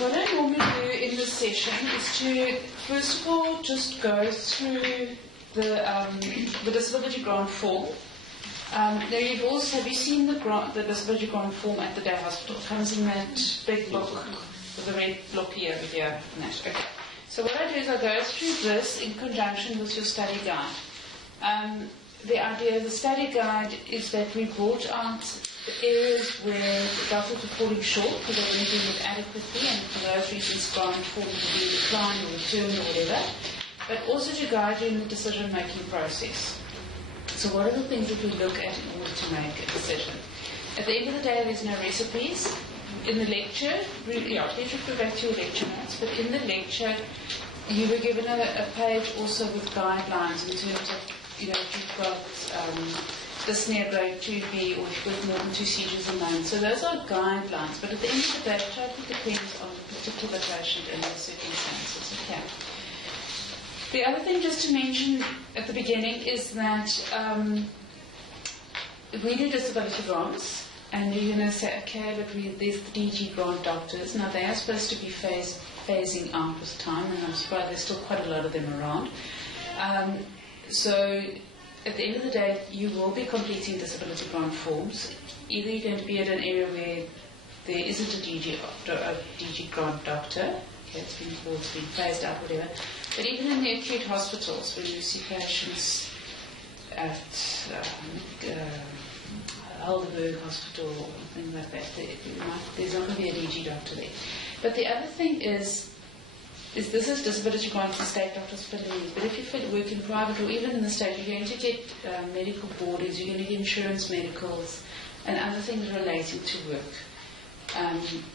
What I normally do in this session is to, first of all, just go through the disability grant form. Now have you seen the disability grant form at the day hospital? It comes in that big book with the red blocky over here. Okay. So what I do is I go through this in conjunction with your study guide. The idea of the study guide is that we brought out the areas where the doctors were falling short because they weren't doing it adequately, and for those reasons grant form to be declined or returned or whatever, but also to guide you in the decision-making process. So what are the things that we look at in order to make a decision? At the end of the day, there's no recipes. In the lecture, please refer back to your lecture notes, but in the lecture, you were given a page also with guidelines in terms of, if you've got this near grade 2B or if you've got more than 2 seizures a month. So those are guidelines, but at the end of the day, it totally depends on the particular patient and their circumstances. Okay. The other thing just to mention at the beginning is that we do disability grants, and you're going to say, okay, but there's the DG grant doctors. Now, they are supposed to be phasing out with time, and I'm surprised there's still quite a lot of them around. So, at the end of the day, you will be completing disability grant forms. Either you're going to be at an area where there isn't a DG grant doctor, okay, it's been phased out, whatever. But even in the acute hospitals, when you see patients at Heidelberg Hospital or things like that, there's not going to be a DG doctor there. But the other thing is this is disability grant for state doctors for leave. But if you work in private or even in the state, you're going to get medical boarders, you're going to get insurance medicals, and other things relating to work.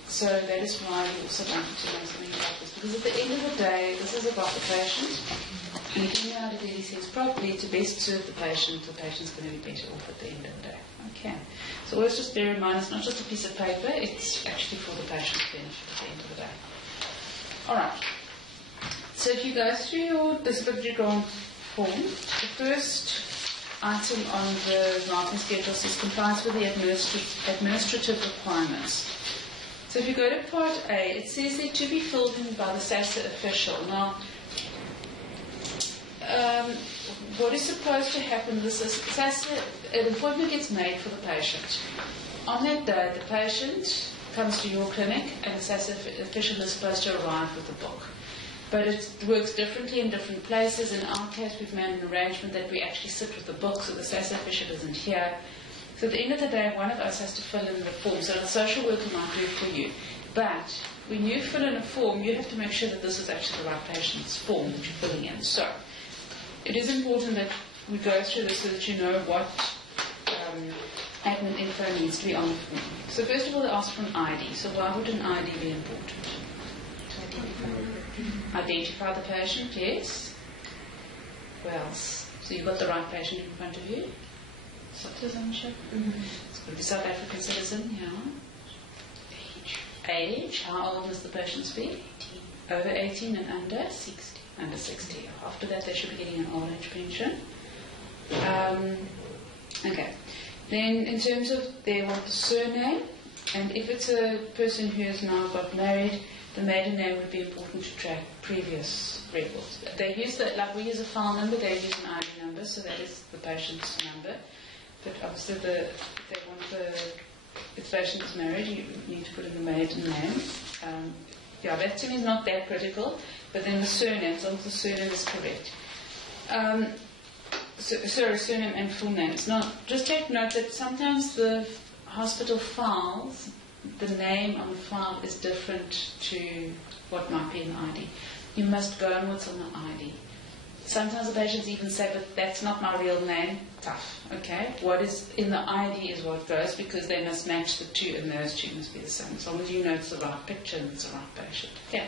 So that is why we also wanted to know something about this. Because at the end of the day, this is about the patient. And if you know how to do these things properly to best serve the patient's going to be better off at the end of the day. Okay. So always just bear in mind, it's not just a piece of paper, it's actually for the patient's benefit at the end of the day. All right. So if you go through your disability grant form, the first item on the granting schedule says compliance with the administrative requirements. So if you go to Part A, it says there to be filled in by the SASSA official. Now, what is supposed to happen is SASSA, an appointment gets made for the patient. On that day, the patient comes to your clinic and the SASSA official is supposed to arrive with the book. But it works differently in different places. In our case, we've made an arrangement that we actually sit with the book, so the SASSA official isn't here. So at the end of the day, one of us has to fill in the form. So the social worker might do it for you. But when you fill in a form, you have to make sure that this is actually the right patient's form that you're filling in. So it is important that we go through this so that you know what admin info needs to be on the form. So first of all, they ask for an ID. So why would an ID be important? Identify the patient, yes. What else? So you've got the right patient in front of you. Citizenship. It's going to be South African citizen, yeah. Age. How old must the patient be? 18. Over 18 and under 60. Under 60. After that, they should be getting an old age pension. Okay. Then, in terms of, they want the surname, and if it's a person who has now got married, the maiden name would be important to track previous records. They use like we use a file number, they use an ID number, so that is the patient's number. But obviously, if the patient is married, you need to put in the maiden name. That to me is not that critical, but then the surname, as long as the surname is correct. Surname and full names. Now, just take note that sometimes the hospital files, the name on the file is different to what might be in the ID. You must go on what's on the ID. Sometimes the patients even say, but that's not my real name. Tough, okay? What is in the ID is what goes, because they must match the two, and those two must be the same. As long as you know it's the right picture and it's the right patient. Okay.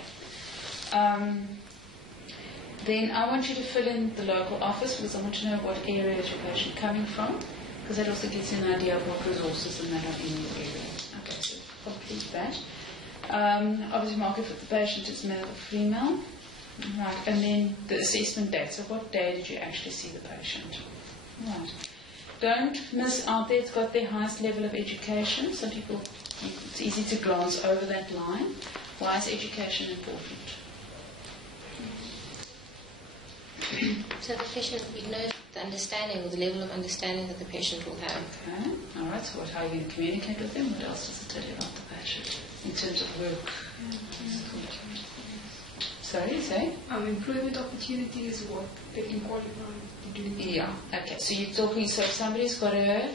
Then I want you to fill in the local office, because I want to know what area is your patient coming from, because that also gives you an idea of what resources and that are in your area. Okay, so complete that. Obviously mark if the patient is male or female. Right, and then the assessment date. So what day did you actually see the patient? Right. Don't miss out there, it's got their highest level of education. Some people, it's easy to glance over that line. Why is education important? So the patient, we know the understanding or the level of understanding that the patient will have. Okay, all right, so how are you going to communicate with them? What else does it tell you about the patient in terms of work? Sorry, say? Employment opportunities, what they can qualify to do. Yeah, okay, so you're talking, so if somebody's got a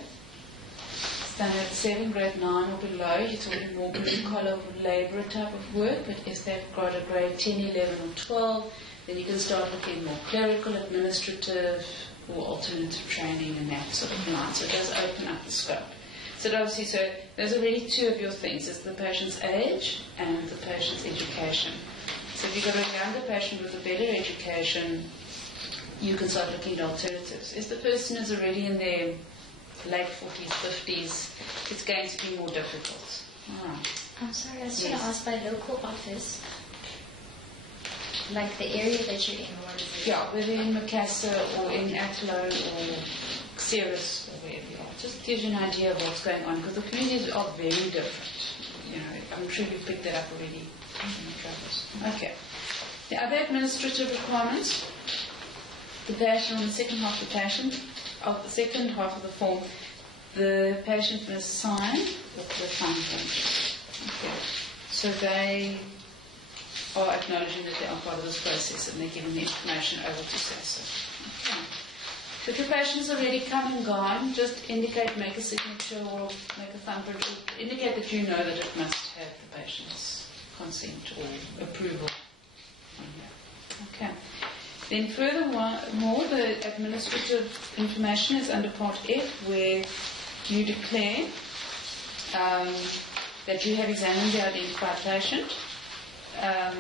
standard 7, grade 9 or below, you're talking more blue-collar labourer type of work, but if they've got a grade 10, 11 or 12, then you can start looking more clerical, administrative, or alternative training and that sort of line. So it does open up the scope. So obviously, so there's already two of your things. It's the patient's age and the patient's education. So if you've got a younger patient with a better education, you can start looking at alternatives. If the person is already in their late 40s, 50s, it's going to be more difficult. All right. I'm sorry, I was going to ask by local office, like the area that you're in, what is it? Yeah, whether in Macassar or in Athlone or Xeris or wherever you are. Just gives you an idea of what's going on, because the communities are very different. You know, I'm sure you've picked that up already in your travels. Okay. The other administrative requirements, the patient on the second half of the patient, of the second half of the form, the patient must sign the fine form. Okay. So they are acknowledging that they are part of this process and they're giving the information over to SASA. Okay. So if your patient has already come and gone, just indicate, make a signature or make a thumbprint, or indicate that you know that it must have the patient's consent or approval on here. Okay. Then furthermore, the administrative information is under Part F, where you declare that you have examined the identified patient, and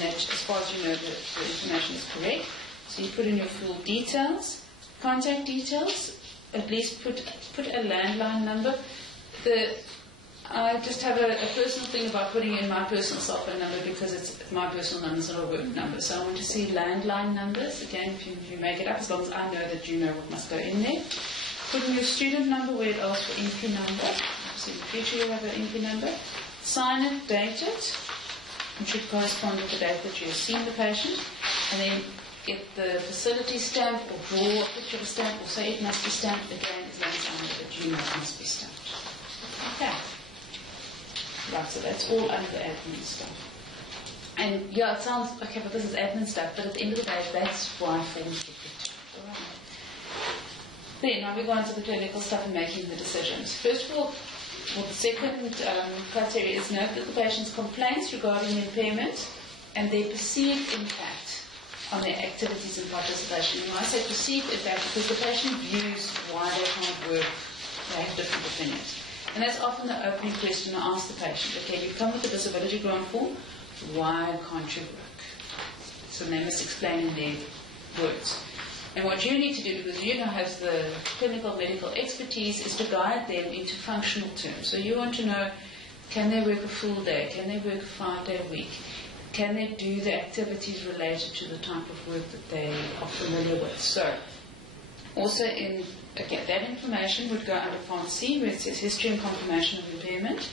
that as far as you know the information is correct. So you put in your full details, contact details, at least put a landline number. I just have a personal thing about putting in my personal cell phone number because it's my personal number, it's not a work number. So I want to see landline numbers. Again, if you make it up, as long as I know that you know what must go in there. Put in your student number where it asks for entry number. So in the future you'll have an entry number. Sign it, date it. It should correspond with the date that you have seen the patient. And then get the facility stamp or draw a picture of a stamp or say it must be stamped again as long as I know that you know it must be stamped. Okay. Right, so that's all under the admin stuff. And yeah, it sounds, okay, but this is admin stuff, but at the end of the day, that's why forms get picked up. All right. Then, now we go on to the clinical stuff and making the decisions. First of all, the second criteria is note that the patient's complaints regarding impairment and their perceived impact on their activities and participation. And when I say perceived impact, because the patient views why they can't work, they have different opinions. And that's often the opening question I ask the patient. Okay, you come with a disability grant form, why can't you work? So they must explain in their words. And what you need to do, because you now have the clinical medical expertise, is to guide them into functional terms. So you want to know, can they work a full day? Can they work a 5-day week? Can they do the activities related to the type of work that they are familiar with? So, also that information would go under Part C, where it says history and confirmation of impairment.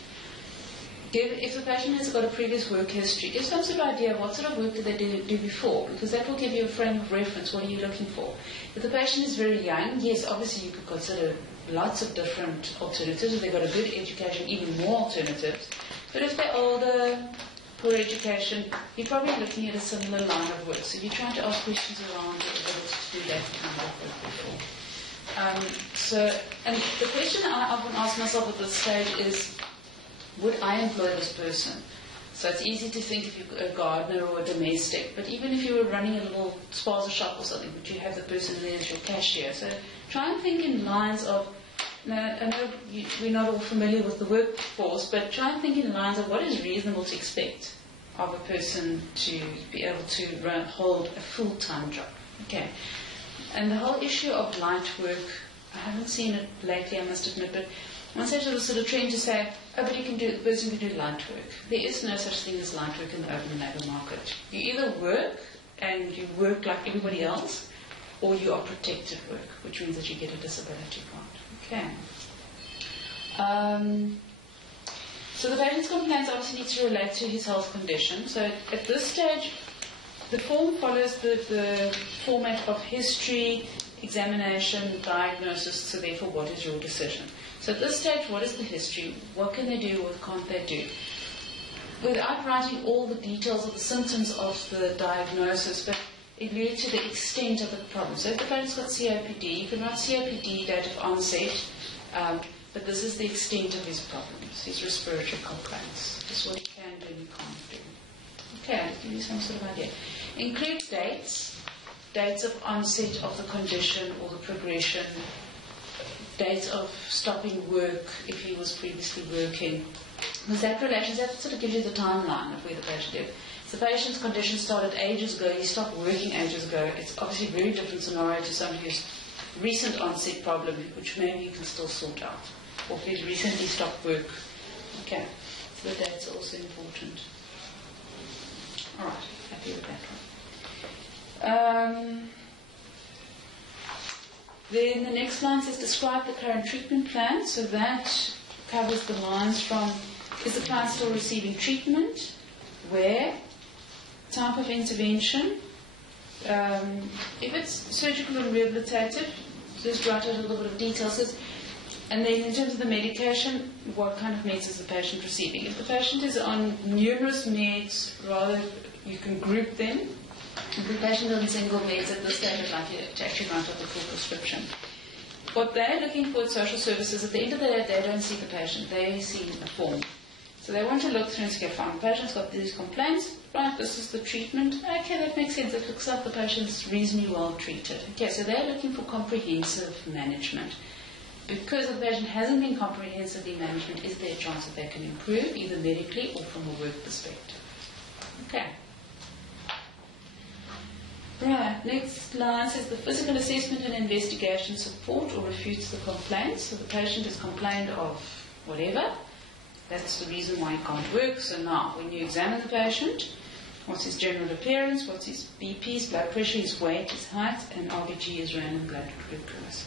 If the patient has got a previous work history, give some sort of idea of what sort of work did they do before, because that will give you a frame of reference. What are you looking for? If the patient is very young, yes, obviously you could consider lots of different alternatives. If they've got a good education, even more alternatives. But if they're older, poor education, you're probably looking at a similar line of work. So you're trying to ask questions around your ability to do that kind of work before. And the question I often ask myself at this stage is, would I employ this person? So it's easy to think if you're a gardener or a domestic, but even if you were running a little spaza shop or something, would you have the person there as your cashier? So try and think in lines of, I know we're not all familiar with the workforce, but try and think in lines of what is reasonable to expect of a person to be able to hold a full-time job. Okay. And the whole issue of light work, I haven't seen it lately, I must admit, but once there's a sort of trend to say, oh, but the person can do light work. There is no such thing as light work in the open labour market. You either work, and you work like everybody else, or you are protected work, which means that you get a disability grant. Okay. So the patient's complaints obviously need to relate to his health condition. So at this stage, the form follows the format of history, examination, diagnosis, so therefore what is your decision? So at this stage, what is the history? What can they do, what can't they do? Without writing all the details of the symptoms of the diagnosis, but allude to the extent of the problem. So if the patient's got COPD, you can write COPD, date of onset, but this is the extent of his problems, his respiratory complaints. This is what he can do and he can't do. Okay, I'll give you some sort of idea. Include dates of onset of the condition or the progression, dates of stopping work if he was previously working. Because that sort of gives you the timeline of where the patient is. If the patient's condition started ages ago, he stopped working ages ago, it's obviously a very different scenario to somebody who's recent onset problem, which maybe you can still sort out. Or if he's recently stopped work. Okay, so the dates are also important. Alright, happy with that one. Then the next line says describe the current treatment plan. So that covers the lines from is the client still receiving treatment, where, type of intervention, if it's surgical and rehabilitative, just write out a little bit of details. And then in terms of the medication, what kind of meds is the patient receiving? If the patient is on numerous meds, rather you can group them. If the patient is on single meds at this stage, I'd like you to actually write out the full prescription. What they're looking for at social services, at the end of the day, they don't see the patient, they see a form. So they want to look through and say, fine, the patient's got these complaints, right, this is the treatment, okay, that makes sense, it looks like the patient's reasonably well treated. Okay, so they're looking for comprehensive management. Because the patient hasn't been comprehensively managed, is there a chance that they can improve, either medically or from a work perspective? Okay. Right, next line says the physical assessment and investigation support or refutes the complaints. So the patient has complained of whatever. That's the reason why he can't work. So now, when you examine the patient, what's his general appearance, what's his BP, his blood pressure, his weight, his height, and RBG is random blood glucose.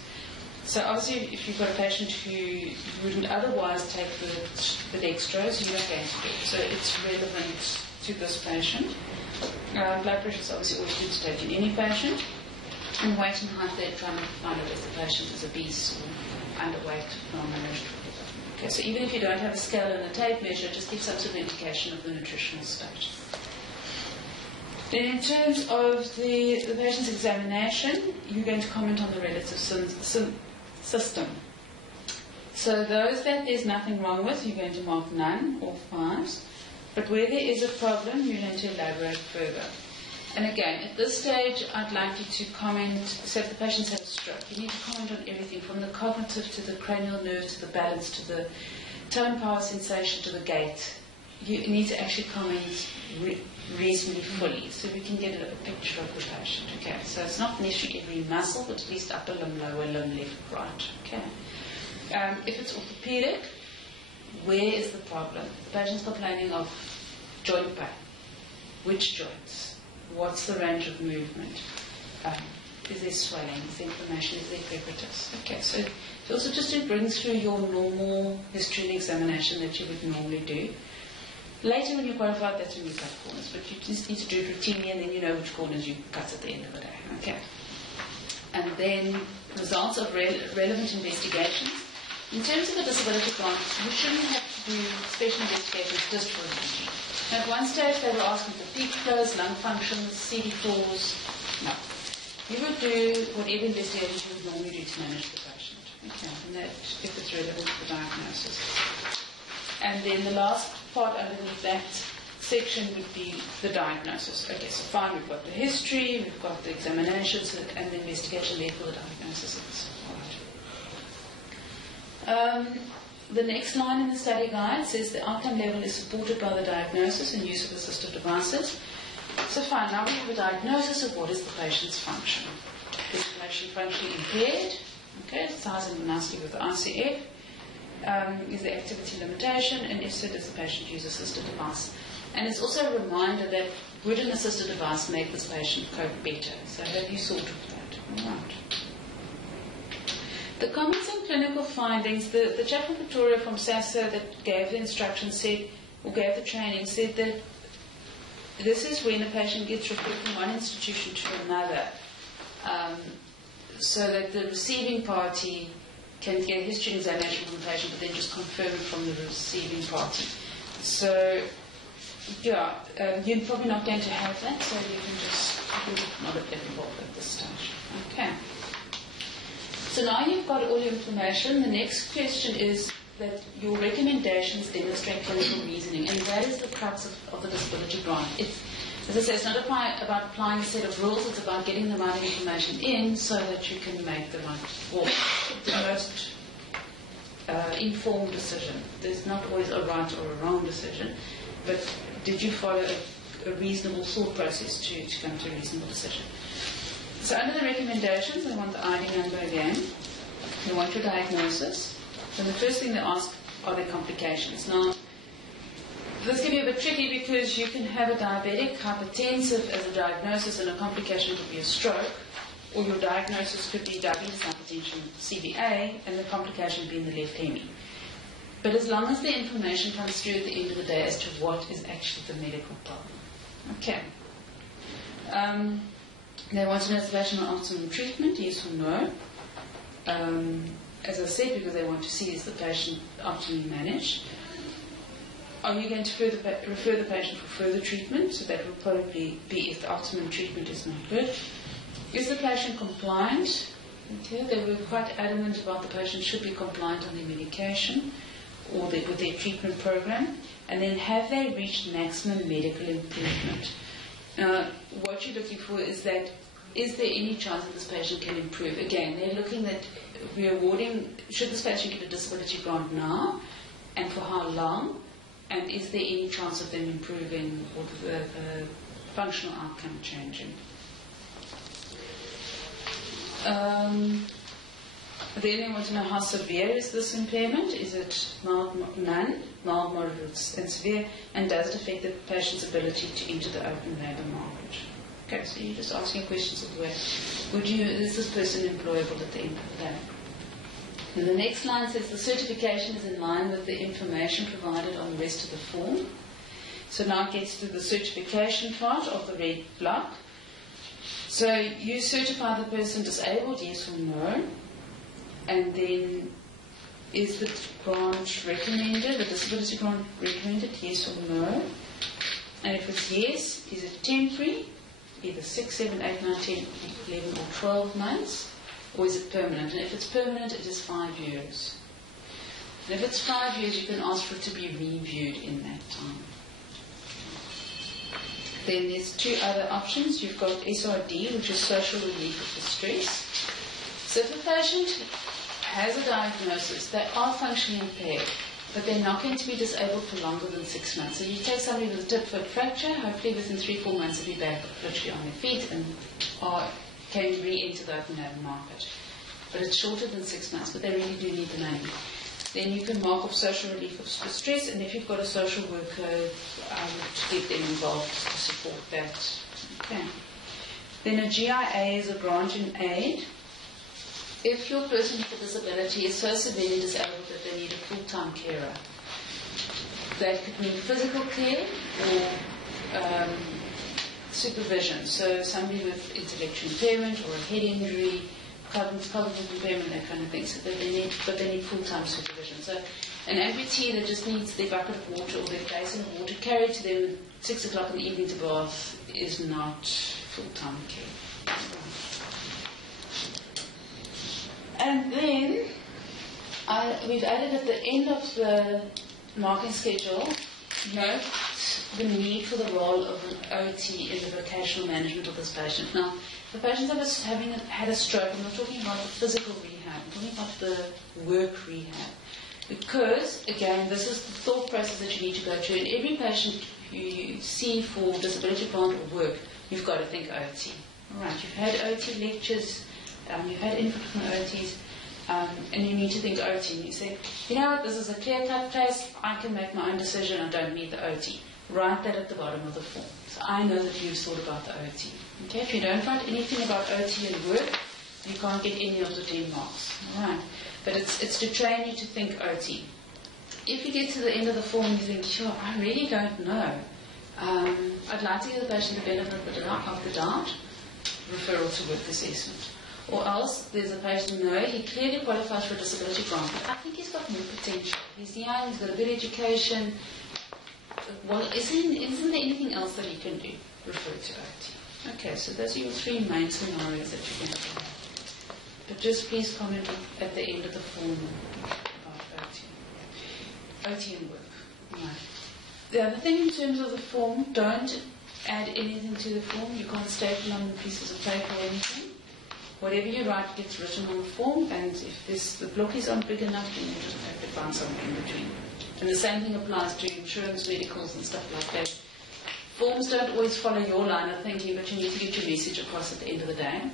So obviously, if you've got a patient who wouldn't otherwise take the dextrose, you're not going to do it. So it's relevant to this patient. Blood pressure is obviously always good to take in any patient. And weight and height, they're trying to find out if the patient is obese or underweight, malnourished. Okay, so even if you don't have a scale and a tape measure, just give some sort of indication of the nutritional state. Then in terms of the patient's examination, you're going to comment on the relative system. So those that there's nothing wrong with, you're going to mark none or 5s. But where there is a problem, you're going to elaborate further. And again, at this stage, I'd like you to comment, so if the patient's had a stroke, you need to comment on everything from the cognitive to the cranial nerve to the balance to the tone power sensation to the gait. You need to actually comment reasonably fully so we can get a picture of the patient. Okay, so it's not necessarily every muscle, but at least upper limb, lower limb, left, right. Okay. If it's orthopedic, where is the problem? The patient's complaining of joint pain. Which joints? What's the range of movement? Is there swelling? Is there inflammation? Is there crepitus? Okay, so it also just brings through your normal history and examination that you would normally do. Later when you qualify, that's when you cut corners, but you just need to do it routinely and then you know which corners you cut at the end of the day. Okay. And then results of relevant investigations. In terms of a disability grant, you shouldn't have to do special investigations just for a DG. At one stage, they were asking for peak flows, lung functions, CD4s. No. You would do whatever investigations you would normally do to manage the patient. Okay. And that, if it's relevant to the diagnosis. And then the last part underneath that section would be the diagnosis. Okay, so fine, we've got the history, we've got the examinations, and the investigation, therefore the diagnosis is. The next line in the study guide says the outcome level is supported by the diagnosis and use of assistive devices. So fine, now we have a diagnosis of what is the patient's function. Is the patient functionally impaired? Okay, it ties in nicely with the ICF. Is there activity limitation? And if so, does the patient use assistive device? And it's also a reminder that would an assistive device make this patient cope better? So have you thought of that? All right. The comments on clinical findings, the chap from Victoria from SASA that gave the instructions said, or gave the training, said that this is when a patient gets referred from one institution to another, so that the receiving party can get a history examination from the patient, but then just confirm it from the receiving party. So, yeah, you're probably not going to have that, so you can just, not applicable at this stage. Okay. So now you've got all your information. The next question is that your recommendations demonstrate clinical reasoning, and that is the crux of the disability grant. As I say, it's not about applying a set of rules, it's about getting the right information in so that you can make the most informed decision. There's not always a right or a wrong decision, but did you follow a reasonable thought process to come to a reasonable decision? So under the recommendations, they want the ID number again. They want your diagnosis. So the first thing they ask, are there complications? Now, this can be a bit tricky because you can have a diabetic hypertensive as a diagnosis, and a complication could be a stroke, or your diagnosis could be diabetes hypertension, CVA, and the complication being the left hemi. But as long as the information comes through at the end of the day as to what is actually the medical problem. Okay. They want to know if the patient on optimum treatment, yes or no. As I said, because they want to see is the patient optimally managed. Are you going to refer the patient for further treatment? So that will probably be if the optimum treatment is not good. Is the patient compliant? Okay, they were quite adamant about the patient should be compliant on their medication or with their treatment program. And then have they reached maximum medical improvement? Now, what you're looking for is that, is there any chance that this patient can improve? Again, they're looking at rewarding, should this patient get a disability grant now, and for how long? And is there any chance of them improving or the functional outcome changing? Then they want to know how severe is this impairment? Is it mild, none, mild, moderate, and severe? And does it affect the patient's ability to enter the open labour market? Okay, so you're just asking questions of the way. Is this person employable at the end of the day? And the next line says the certification is in line with the information provided on the rest of the form. So now it gets to the certification part of the red block. So you certify the person disabled, yes or no? And then is the grant recommended, the disability grant recommended, yes or no? And if it's yes, is it temporary, either 6, 7, 8, 9, 10, 11 or 12 months? Or is it permanent? And if it's permanent, it is 5 years. And if it's 5 years, you can ask for it to be reviewed in that time. Then there's two other options. You've got SRD, which is social relief of distress. So if a patient has a diagnosis, they are functionally impaired, but they're not going to be disabled for longer than 6 months. So you take somebody with a tip foot fracture, hopefully within 3-4 months they'll be back literally on their feet and can re-enter the open labour market. But it's shorter than 6 months, but they really do need the money. Then you can mark off social relief of distress, and if you've got a social worker, I would get them involved to support that. Okay. Then a GIA is a grant in aid. If your person with a disability is so severely disabled that they need a full-time carer, that could mean physical care or supervision. So somebody with intellectual impairment or a head injury, cognitive impairment, that kind of thing. So that they need full-time supervision. So an amputee that just needs their bucket of water or their basin of water carried to them at 6 o'clock in the evening to bath is not full-time care. And then we've added at the end of the marking schedule, note the need for the role of an OT in the vocational management of this patient. Now, the patients that had a stroke, I'm not talking about the physical rehab, I'm talking about the work rehab. Because, again, this is the thought process that you need to go through. And every patient you see for disability grant or work, you've got to think OT. All right, you've had OT lectures, you've had input from OTs, and you need to think OT. And you say, you know what, this is a clear-cut case, I can make my own decision, I don't need the OT. Write that at the bottom of the form. So I know that you've thought about the OT. Okay, if you don't write anything about OT and work, You can't get any of the 10 marks. All right. But it's to train you to think OT. If you get to the end of the form and you think, sure, I really don't know, I'd like to give the patient the benefit of the doubt, referral to work assessment. Or else there's a patient, no, he clearly qualifies for a disability grant, but I think he's got more potential. He's young, he's got a good education. Well, isn't there anything else that he can do? Refer to OT. Okay, so those are your 3 main scenarios that you can apply. But just please comment at the end of the form about OT. OT and work. Right. The other thing in terms of the form, don't add anything to the form. You can't staple on pieces of paper or anything. Whatever you write gets written on the form, and if the blockies aren't big enough, then you just have to find something in between. And the same thing applies to insurance, medicals, and stuff like that. Forms don't always follow your line of thinking, but you need to get your message across at the end of the day.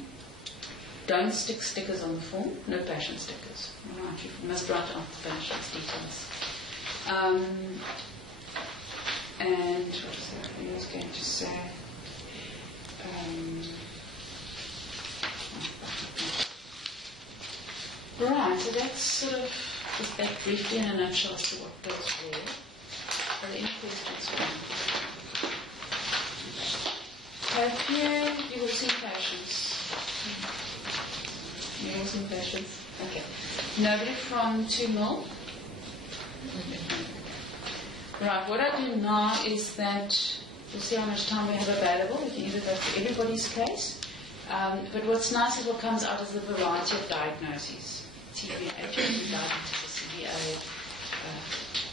Don't stick stickers on the form. No patient stickers. All right, you must write out the patient's details. And what was that I was going to say? Right, so that's sort of just that briefly in a nutshell as to what those were. Are there any questions? Have you will see patients? You will see patients? Okay. Nobody from 2 mil? Right, what I do now is that we'll see how much time we have available. We can either go through everybody's case. But what's nice is what comes out is the variety of diagnoses. TB, HIV, diabetes, CBA,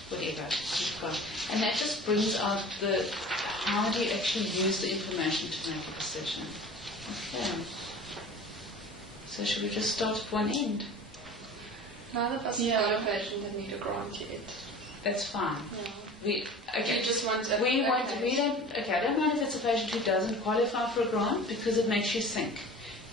whatever. And that just brings out how do you actually use the information to make a decision. Okay. So should we just start at one end? Neither of us have got a patient that need a grant yet. That's fine. No. Okay. You just want I don't mind if it's a patient who doesn't qualify for a grant because it makes you think.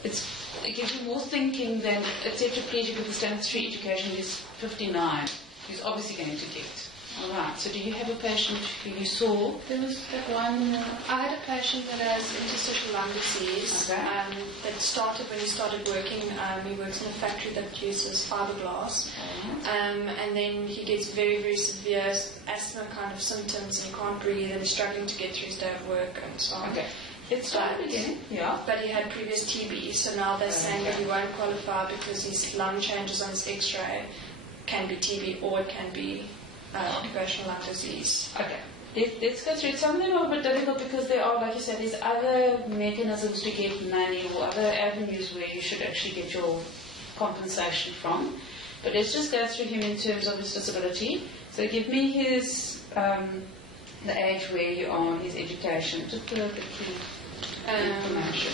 It gives you more thinking than a tetraplegic with a standard 3 education who's 59, who's obviously going to get. All right, so do you have a patient who you saw? There was that one, I had a patient that has interstitial lung disease that started when he started working. He works in a factory that uses fiberglass. And then he gets very, very severe asthma kind of symptoms and he can't breathe and he's struggling to get through his day of work and so on. Okay. Let's start again. Yeah. But he had previous TB, so now they're saying that he won't qualify because his lung changes on his X-ray can be TB or it can be occupational lung disease. Okay. Let's go through it. Some of them are a bit difficult because there are, like you said, there's other mechanisms to get money or other avenues where you should actually get your compensation from. But let's just go through him in terms of his disability. So give me his, the age where you are, his education, just a little bit of information.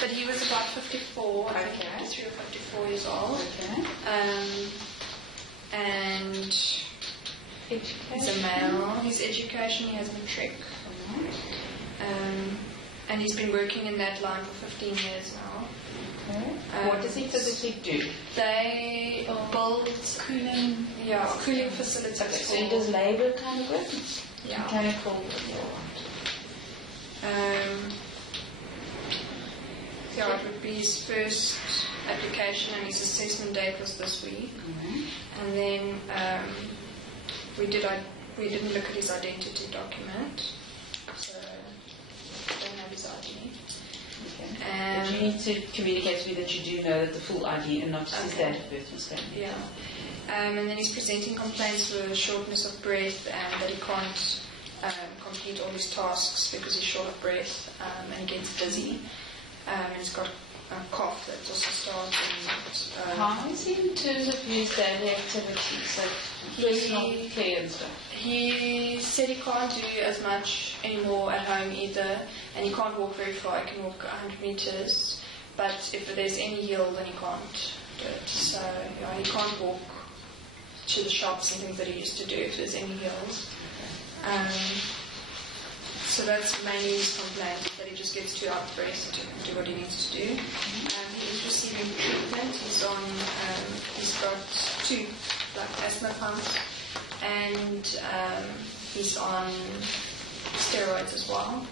But he was about 54, I think 53 or 54 years old. Okay. And he's a male. His education, he has matric. And he's been working in that line for 15 years now. Okay. What does he physically do? They build cooling facilities. Okay, so he does labour kind of work? Yeah. Mechanical. It would be his first application and his assessment date was this week. And then we didn't look at his identity document, so I don't have his ID. Okay. But you need to communicate to me that you do know that the full ID and not just his date of birth must be. Yeah. And then he's presenting complaints for shortness of breath and that he can't complete all his tasks because he's short of breath and he gets dizzy. And he's got a cough that's also starting. How is he in terms of his daily activities, like personal care and stuff? He said he can't do as much anymore at home either, and he can't walk very far. He can walk 100 meters, but if there's any hill, then he can't do it. So he can't walk to the shops and things that he used to do if there's any hills. So that's mainly his complaint, that he just gets too out of breath to do what he needs to do. He is receiving treatment. He's got 2 asthma pumps, and he's on steroids as well.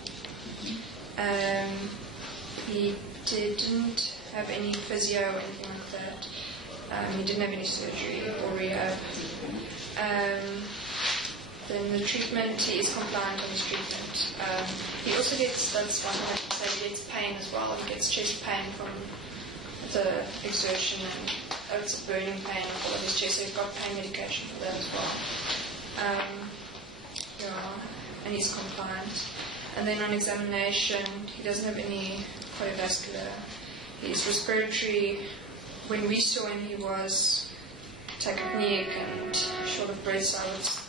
He didn't have any physio or anything like that. He didn't have any surgery or rehab. Then the treatment, he is compliant on his treatment. He also gets, that's one thing I can say, he gets pain as well. He gets chest pain from the exertion, and it's a burning pain all of his chest, so he's got pain medication for that as well. And he's compliant. And then on examination, he doesn't have any cardiovascular. His respiratory, when we saw him, he was tachypneic and short of breath,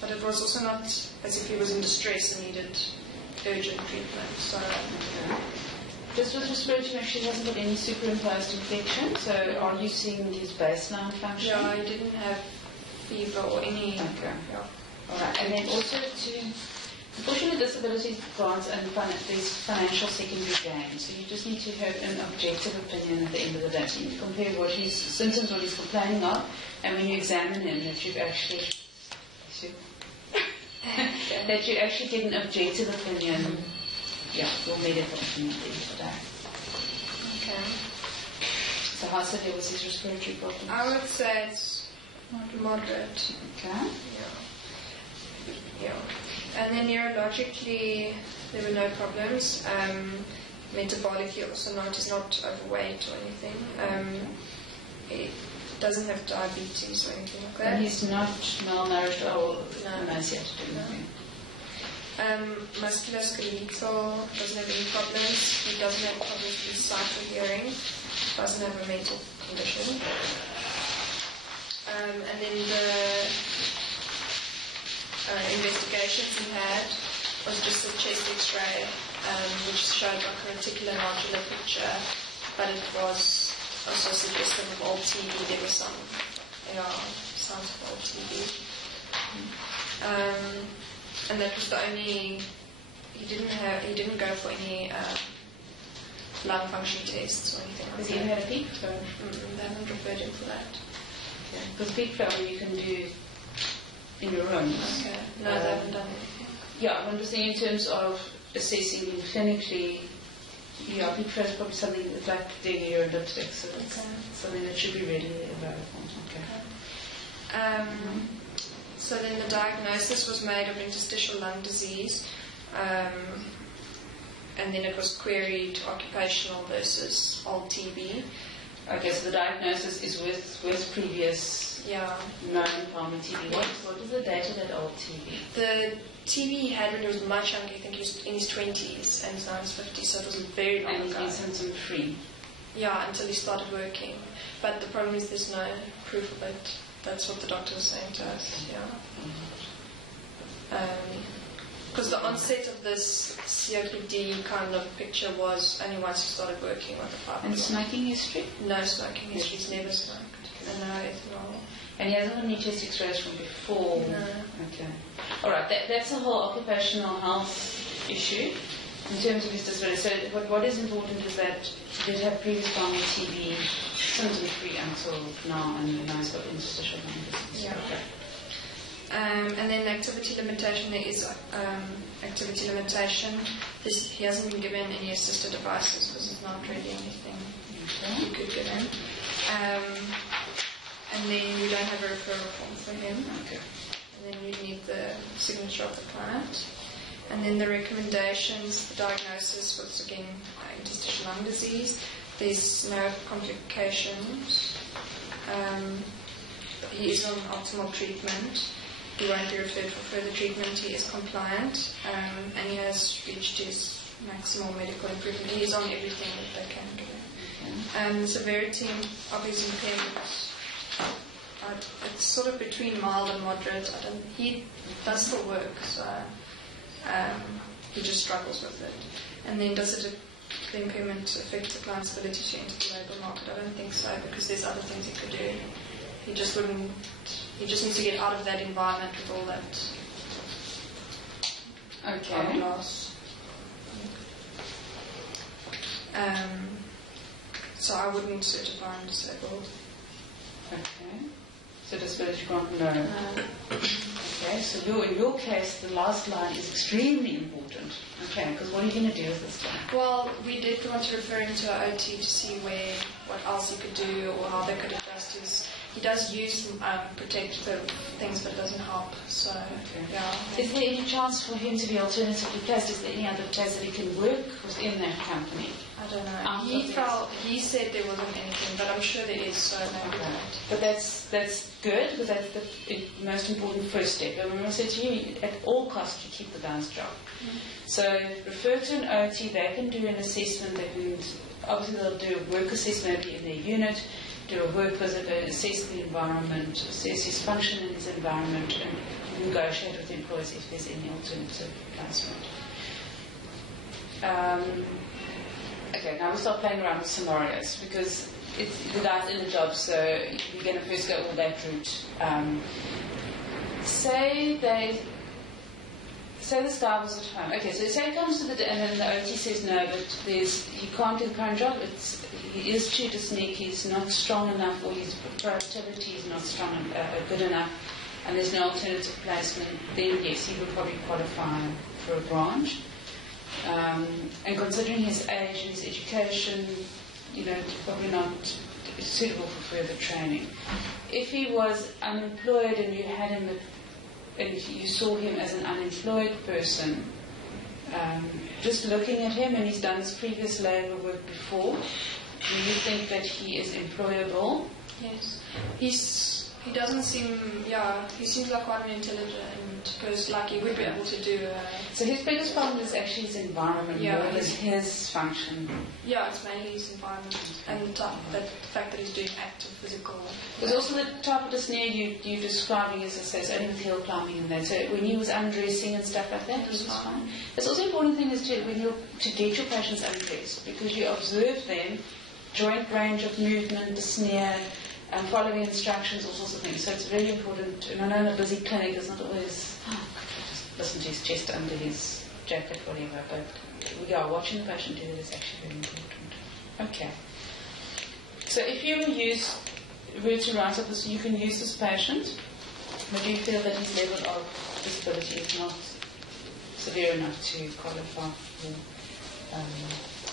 but it was also not as if he was in distress and needed urgent treatment. So, just with respiratory, actually he hasn't got any superimposed infection, so are you seeing his baseline function? Yeah, he didn't have fever or any... Okay. Yeah. All right, and then also unfortunately disability grants and these financial secondary gains, so you just need to have an objective opinion at the end of the day. So you compare what his symptoms, what he's complaining of, and when you examine him, that you've actually... that you actually get an objective opinion, your medical opinion at the end of the day. Okay. So how severe was his respiratory problems? I would say it's moderate. Okay. Yeah. And then neurologically, there were no problems. Metabolically, also not. He's not overweight or anything. He doesn't have diabetes or anything like that. And he's not malnourished or emaciated or anything. Musculoskeletal, doesn't have any problems. He doesn't have problems with sight or hearing. Doesn't have a mental condition. And then the investigations he had was just a chest x-ray, which showed like a reticular nodular picture, but it was also suggestive of old TB. There was some signs of old TB. And that was the only, he didn't go for any lung function tests or anything like that. Has he ever had a peak flow? They haven't referred him for that. Because peak flow you can do in your room. Okay. No, they haven't done anything. Yeah, I'm just saying in terms of assessing him clinically, peak flow is probably something that's like doing your lipstick, so it's something that should be readily available. Okay. So then the diagnosis was made of interstitial lung disease, and then it was queried occupational versus old TB. Okay, so the diagnosis is with previous known primary TB. What is the date of that old TB? The TB he had when he was much younger, I think he was in his 20s, and now he's 50, so it was very long ago. And he's been symptom free? Yeah, until he started working. But the problem is there's no proof of it. That's what the doctor was saying to us, because the onset of this COPD kind of picture was only once he started working with the fibromyalgia. And smoking history? No smoking history. He's never smoked. And no ethanol. And he hasn't had any chest x-rays from before? No. Okay. All right, that's a whole occupational health issue in terms of his disability. So what is important is that he did have previous primary TB, symptom-free until now, and now he's got interstitial lung disease. Yeah. Okay. And then activity limitation, there is activity limitation. He hasn't been given any assisted devices because there's not really anything you could give him. And then we don't have a referral form for him. Okay. And then we need the signature of the client. And then the recommendations, the diagnosis was again interstitial lung disease. There's no complications. He is on optimal treatment. He won't be referred for further treatment. He is compliant, and he has reached his maximal medical improvement. He is on everything that they can do. The severity of his impairment, it's sort of between mild and moderate. He does still work, so he just struggles with it. And then does the impairment affect the client's ability to enter the labour market? I don't think so, because there's other things he could do. He just needs to get out of that environment with all that loss. So I wouldn't certify him disabled. Okay. So disability grant, no. Okay. Okay, so in your case, the last line is extremely important. Okay, because what are you going to do with this line? Well, we did want to refer him to our OT to see what else he could do or how they could adjust his. He does use protective things, but it doesn't help. So, yeah. Is there any chance for him to be alternatively placed? Is there any other place that he can work within that company? I don't know. He said there wasn't anything, but I'm sure there is. So maybe not. But that's good, because that's the most important first step. And when I said to you, at all costs, you keep the guy's job. Mm-hmm. So refer to an OT. They can do an assessment. Obviously they'll do a work assessment in their unit, do a work visit, assess the environment, assess his function in his environment, and negotiate with employers if there's any alternative placement. Okay, now we start playing around with scenarios, because the guy's in a job, so you're going to first go all that route. Say this guy was at home. Okay, so say he comes to and then the OT says no, but he can't do the current job. He is too dyslexic, he's not strong enough, or his productivity is not good enough, and there's no alternative placement. Then yes, he would probably qualify for a branch. And considering his age and his education, probably not suitable for further training. If he was unemployed and you had him and you saw him as an unemployed person, just looking at him, and he's done this previous labour work before, do you think that he is employable? Yes. He doesn't seem, he seems like quite an intelligent person, like he would be able to do. So his biggest problem is actually his environment, more than his function. Yeah, it's mainly his environment and the fact that he's doing active physical. There's also the type of dyspnea you're describing as only with hill climbing and that. So when he was undressing and stuff like that, he was fine. It's also important thing is to get your patients undressed, because you observe them, joint range of movement, dyspnea, and following instructions, all sorts of things. So it's very important. And I know in a busy clinic, it's not always just listen to his chest under his jacket, whatever. But watching the patient do that is actually very important. Okay. So if you were to write up this, you can use this patient, but you feel that his level of disability is not severe enough to qualify for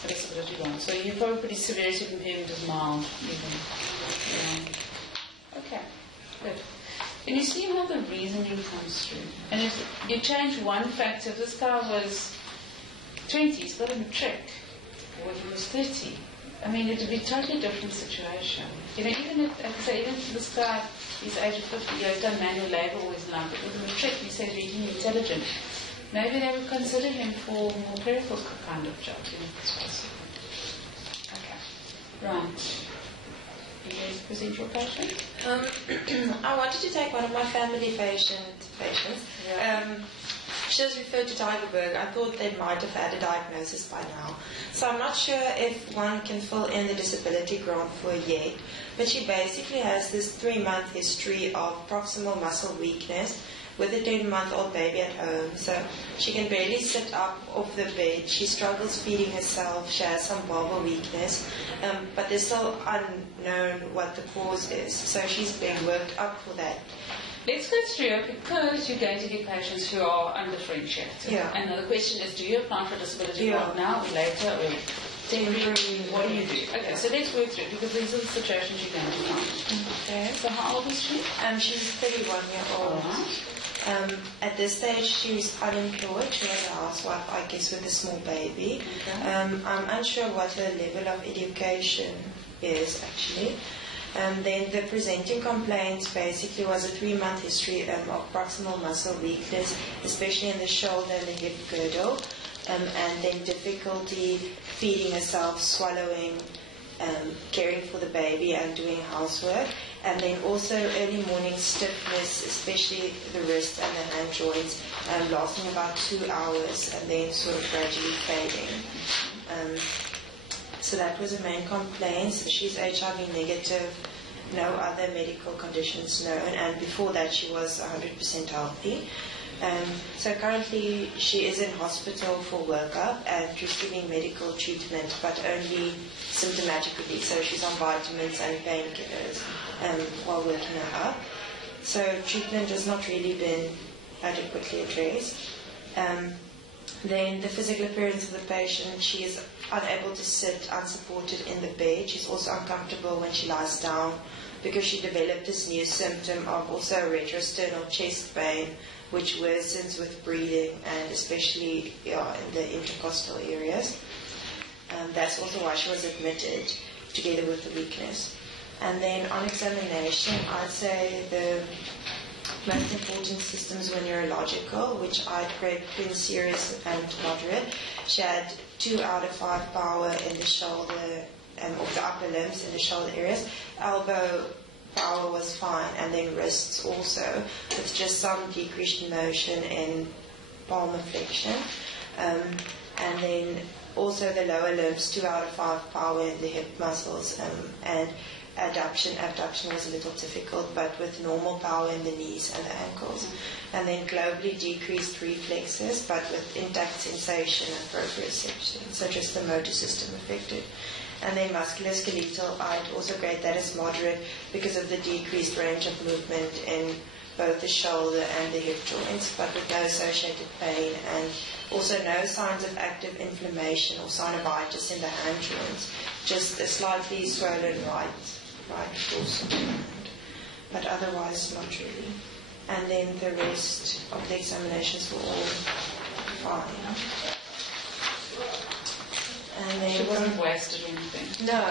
a disability one. So you probably put his severity of impairment as mild, even. Okay, good. And you see how the reasoning comes through. And if you change one factor, if this guy was 20, he's got a matric, or he was 30, I mean, it would be a totally different situation. Even if this guy, he's age of 50, he's done manual labour all his life, but with a matric, he said he's intelligent. Maybe they would consider him for more clerical kind of job, if it's possible. Okay. Right. You guys present your patient? I wanted to take one of my family patients. Yeah. She was referred to Tigerberg. I thought they might have had a diagnosis by now. So I'm not sure if one can fill in the disability grant for yet. But she basically has this 3-month history of proximal muscle weakness with a 10-month-old baby at home. So she can barely sit up off the bed. She struggles feeding herself. She has some vulvar weakness. But there's still unknown what the cause is. So she's being worked up for that. Let's go through it, because you're going to get patients who are undifferentiated. Yeah. And the question is, do you apply for disability grant now or later, or temporary? What do you do? Okay, so let's work through it, because these are the situations you're going to find. Okay. So how old is she? She's 31 years old. Right. At this stage, she was unemployed. She was a housewife, I guess, with a small baby. Okay. I'm unsure what her level of education is, actually. Then the presenting complaints basically was a 3-month history of proximal muscle weakness, especially in the shoulder and the hip girdle, and then difficulty feeding herself, swallowing, caring for the baby and doing housework, and then also early morning stiffness, especially the wrist and the hand joints, lasting about 2 hours and then sort of gradually fading. So that was her main complaint. So she's HIV negative, no other medical conditions known, and before that she was 100% healthy. So currently she is in hospital for workup and receiving medical treatment, but only symptomatically. So she's on vitamins and painkillers while working her up. So treatment has not really been adequately addressed. Then the physical appearance of the patient, she is unable to sit unsupported in the bed. She's also uncomfortable when she lies down because she developed this new symptom of also retrosternal chest pain, which worsens with breathing and especially in the intercostal areas. That's also why she was admitted together with the weakness. And then on examination, I'd say the most important systems were neurological, which I'd grade between serious and moderate. She had 2 out of 5 power in the shoulder of the upper limbs in the shoulder areas. Elbow power was fine, and then wrists also, with just some decreased motion in palmar flexion. And then also the lower limbs, 2 out of 5 power in the hip muscles, and abduction was a little difficult, but with normal power in the knees and the ankles. And then globally decreased reflexes, but with intact sensation and proprioception, so just the motor system affected. And then musculoskeletal, I'd also grade that as moderate because of the decreased range of movement in both the shoulder and the hip joints, but with no associated pain, and also no signs of active inflammation or synovitis in the hand joints, just a slightly swollen right dorsal hand, but otherwise not really. And then the rest of the examinations were all fine. And then she wasn't wasted or anything? No.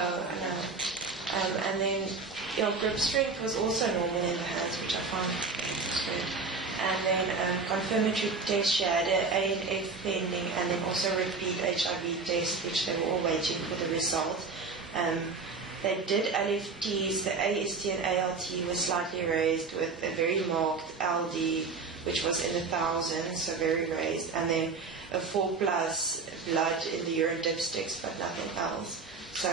And then grip strength was also normal in the hands, which I found good. And then confirmatory test, she had an A and F pending, and then also repeat HIV test, which they were all waiting for the result. They did LFTs, the AST and ALT was slightly raised with a very marked LD, which was in the thousands, so very raised, and then a 4+ blood in the urine dipsticks, but nothing else. So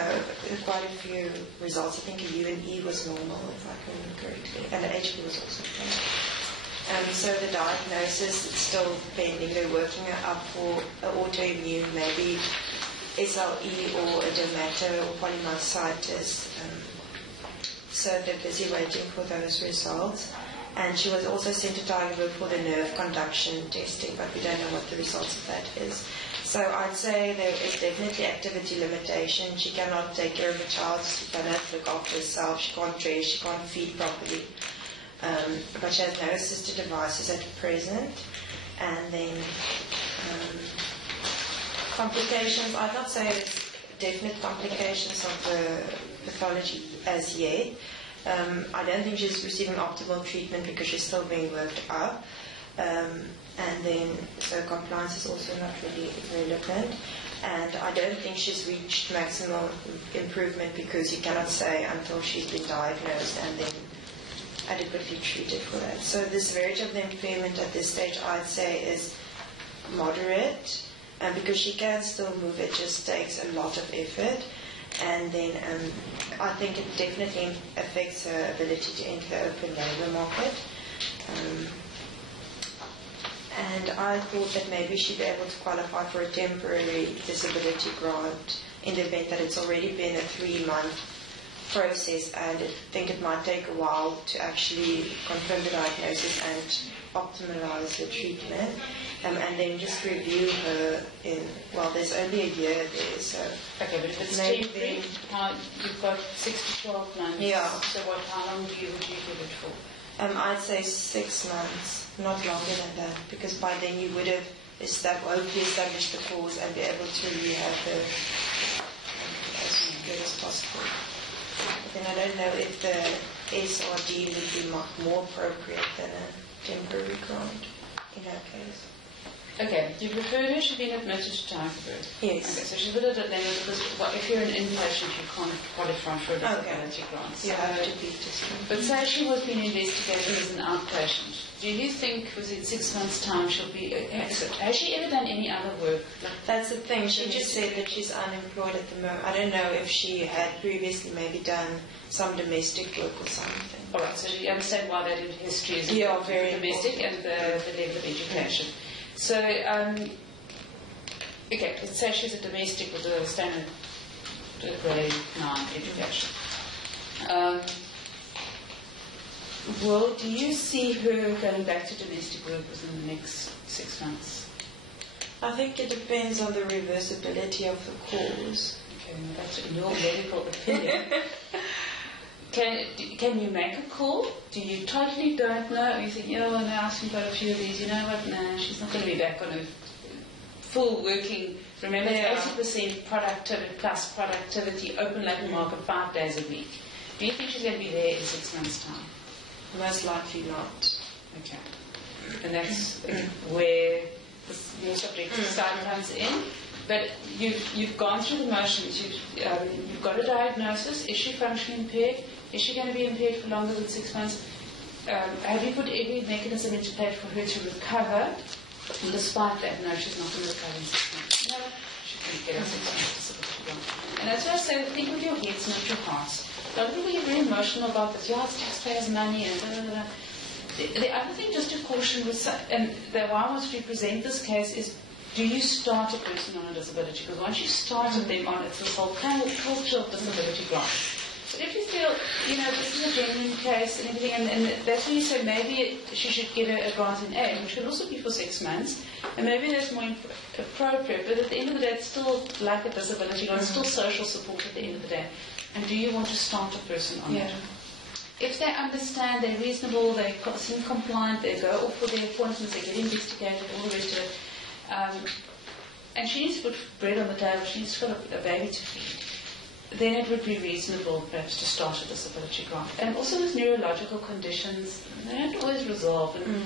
quite a few results. I think a U and E was normal, if I remember correctly, and the HB was also okay. So the diagnosis is still pending. They're working up for an autoimmune, maybe SLE or a dermato or polymyositis. So they're busy waiting for those results. And she was also sent to Tigerberg for the nerve conduction testing, but we don't know what the results of that is. So I'd say there is definitely activity limitation. She cannot take care of a child, she cannot look after herself, she can't dress, she can't feed properly. But she has no assisted devices at present. And then complications, I'd not say it's definite complications of the pathology as yet. I don't think she's receiving optimal treatment because she's still being worked up. And then, so compliance is also not really relevant. And I don't think she's reached maximum improvement because you cannot say until she's been diagnosed and then adequately treated for that. So the severity of the impairment at this stage, I'd say, is moderate. And because she can still move, it just takes a lot of effort. And then I think it definitely affects her ability to enter the open labour market. And I thought that maybe she'd be able to qualify for a temporary disability grant in the event that it's already been a 3-month process, and I think it might take a while to actually confirm the diagnosis and optimize the treatment. And then just review her in, well, there's only a year there, so... Okay, but if it's temporary, you've got 6 to 12 months. Yeah. So how long would you give it for? I'd say 6 months, not longer than that, because by then you would have hopefully established the cause and be able to rehab her as good as possible. But then I don't know if the SRD would be more appropriate than a temporary grant in her case. Okay, you referred her, she's been admitted to Tigerberg. Yes. Okay, so she's admitted at Lemming because if you're an inpatient, you can't qualify for a disability grant. So, you have to be disciplined. But say she was being investigated as an outpatient. Do you think within 6 months' time she'll be... Has she ever done any other work? That's the thing. She just said that she's unemployed at the moment. I don't know if she had previously maybe done some domestic work or something. All right, so you understand why that in history is very domestic important. And the level of education. So, okay, let's say she's a domestic with a standard grade 9 education. do you see her going back to domestic work within the next 6 months? I think it depends on the reversibility of the cause. Okay, that's your medical opinion. Can you make a call? Do you totally don't know? Or you think, well, now she's got a few of these, you know what? No, she's not going to be back on her full working. Remember, it's 80% productivity plus productivity, open labour market 5 days a week. Do you think she's going to be there in 6 months' time? Most likely not. Okay. And that's where the more subjective side comes in. But you've gone through the motions. You've got a diagnosis. Is she functionally impaired? Is she going to be impaired for longer than 6 months? Have you put every mechanism into place for her to recover? And despite that, no, she's not going to recover in 6 months. No, she can get a 6 months disability. And that's why I say, think with your heads, not your hearts. A lot of people get very emotional about this. Yeah, it's taxpayers' money and blah, blah, blah. The other thing just to caution with, and why I want to represent this case is, do you start a person on a disability? Because once you started them on, it's this whole kind of culture of disability grant. But if you feel, this is a genuine case and everything, and that's when you say maybe she should get a grant in aid, which could also be for 6 months, and maybe that's more appropriate, but at the end of the day, it's still like a disability grant, it's still social support at the end of the day. And do you want to start a person on it? If they understand, they're reasonable, they seem compliant, they go off for their appointments, they get investigated, all the rest of it, and she needs to put bread on the table, she needs to put a baby to feed, then it would be reasonable perhaps to start a disability grant. And also with neurological conditions, they don't always resolve. And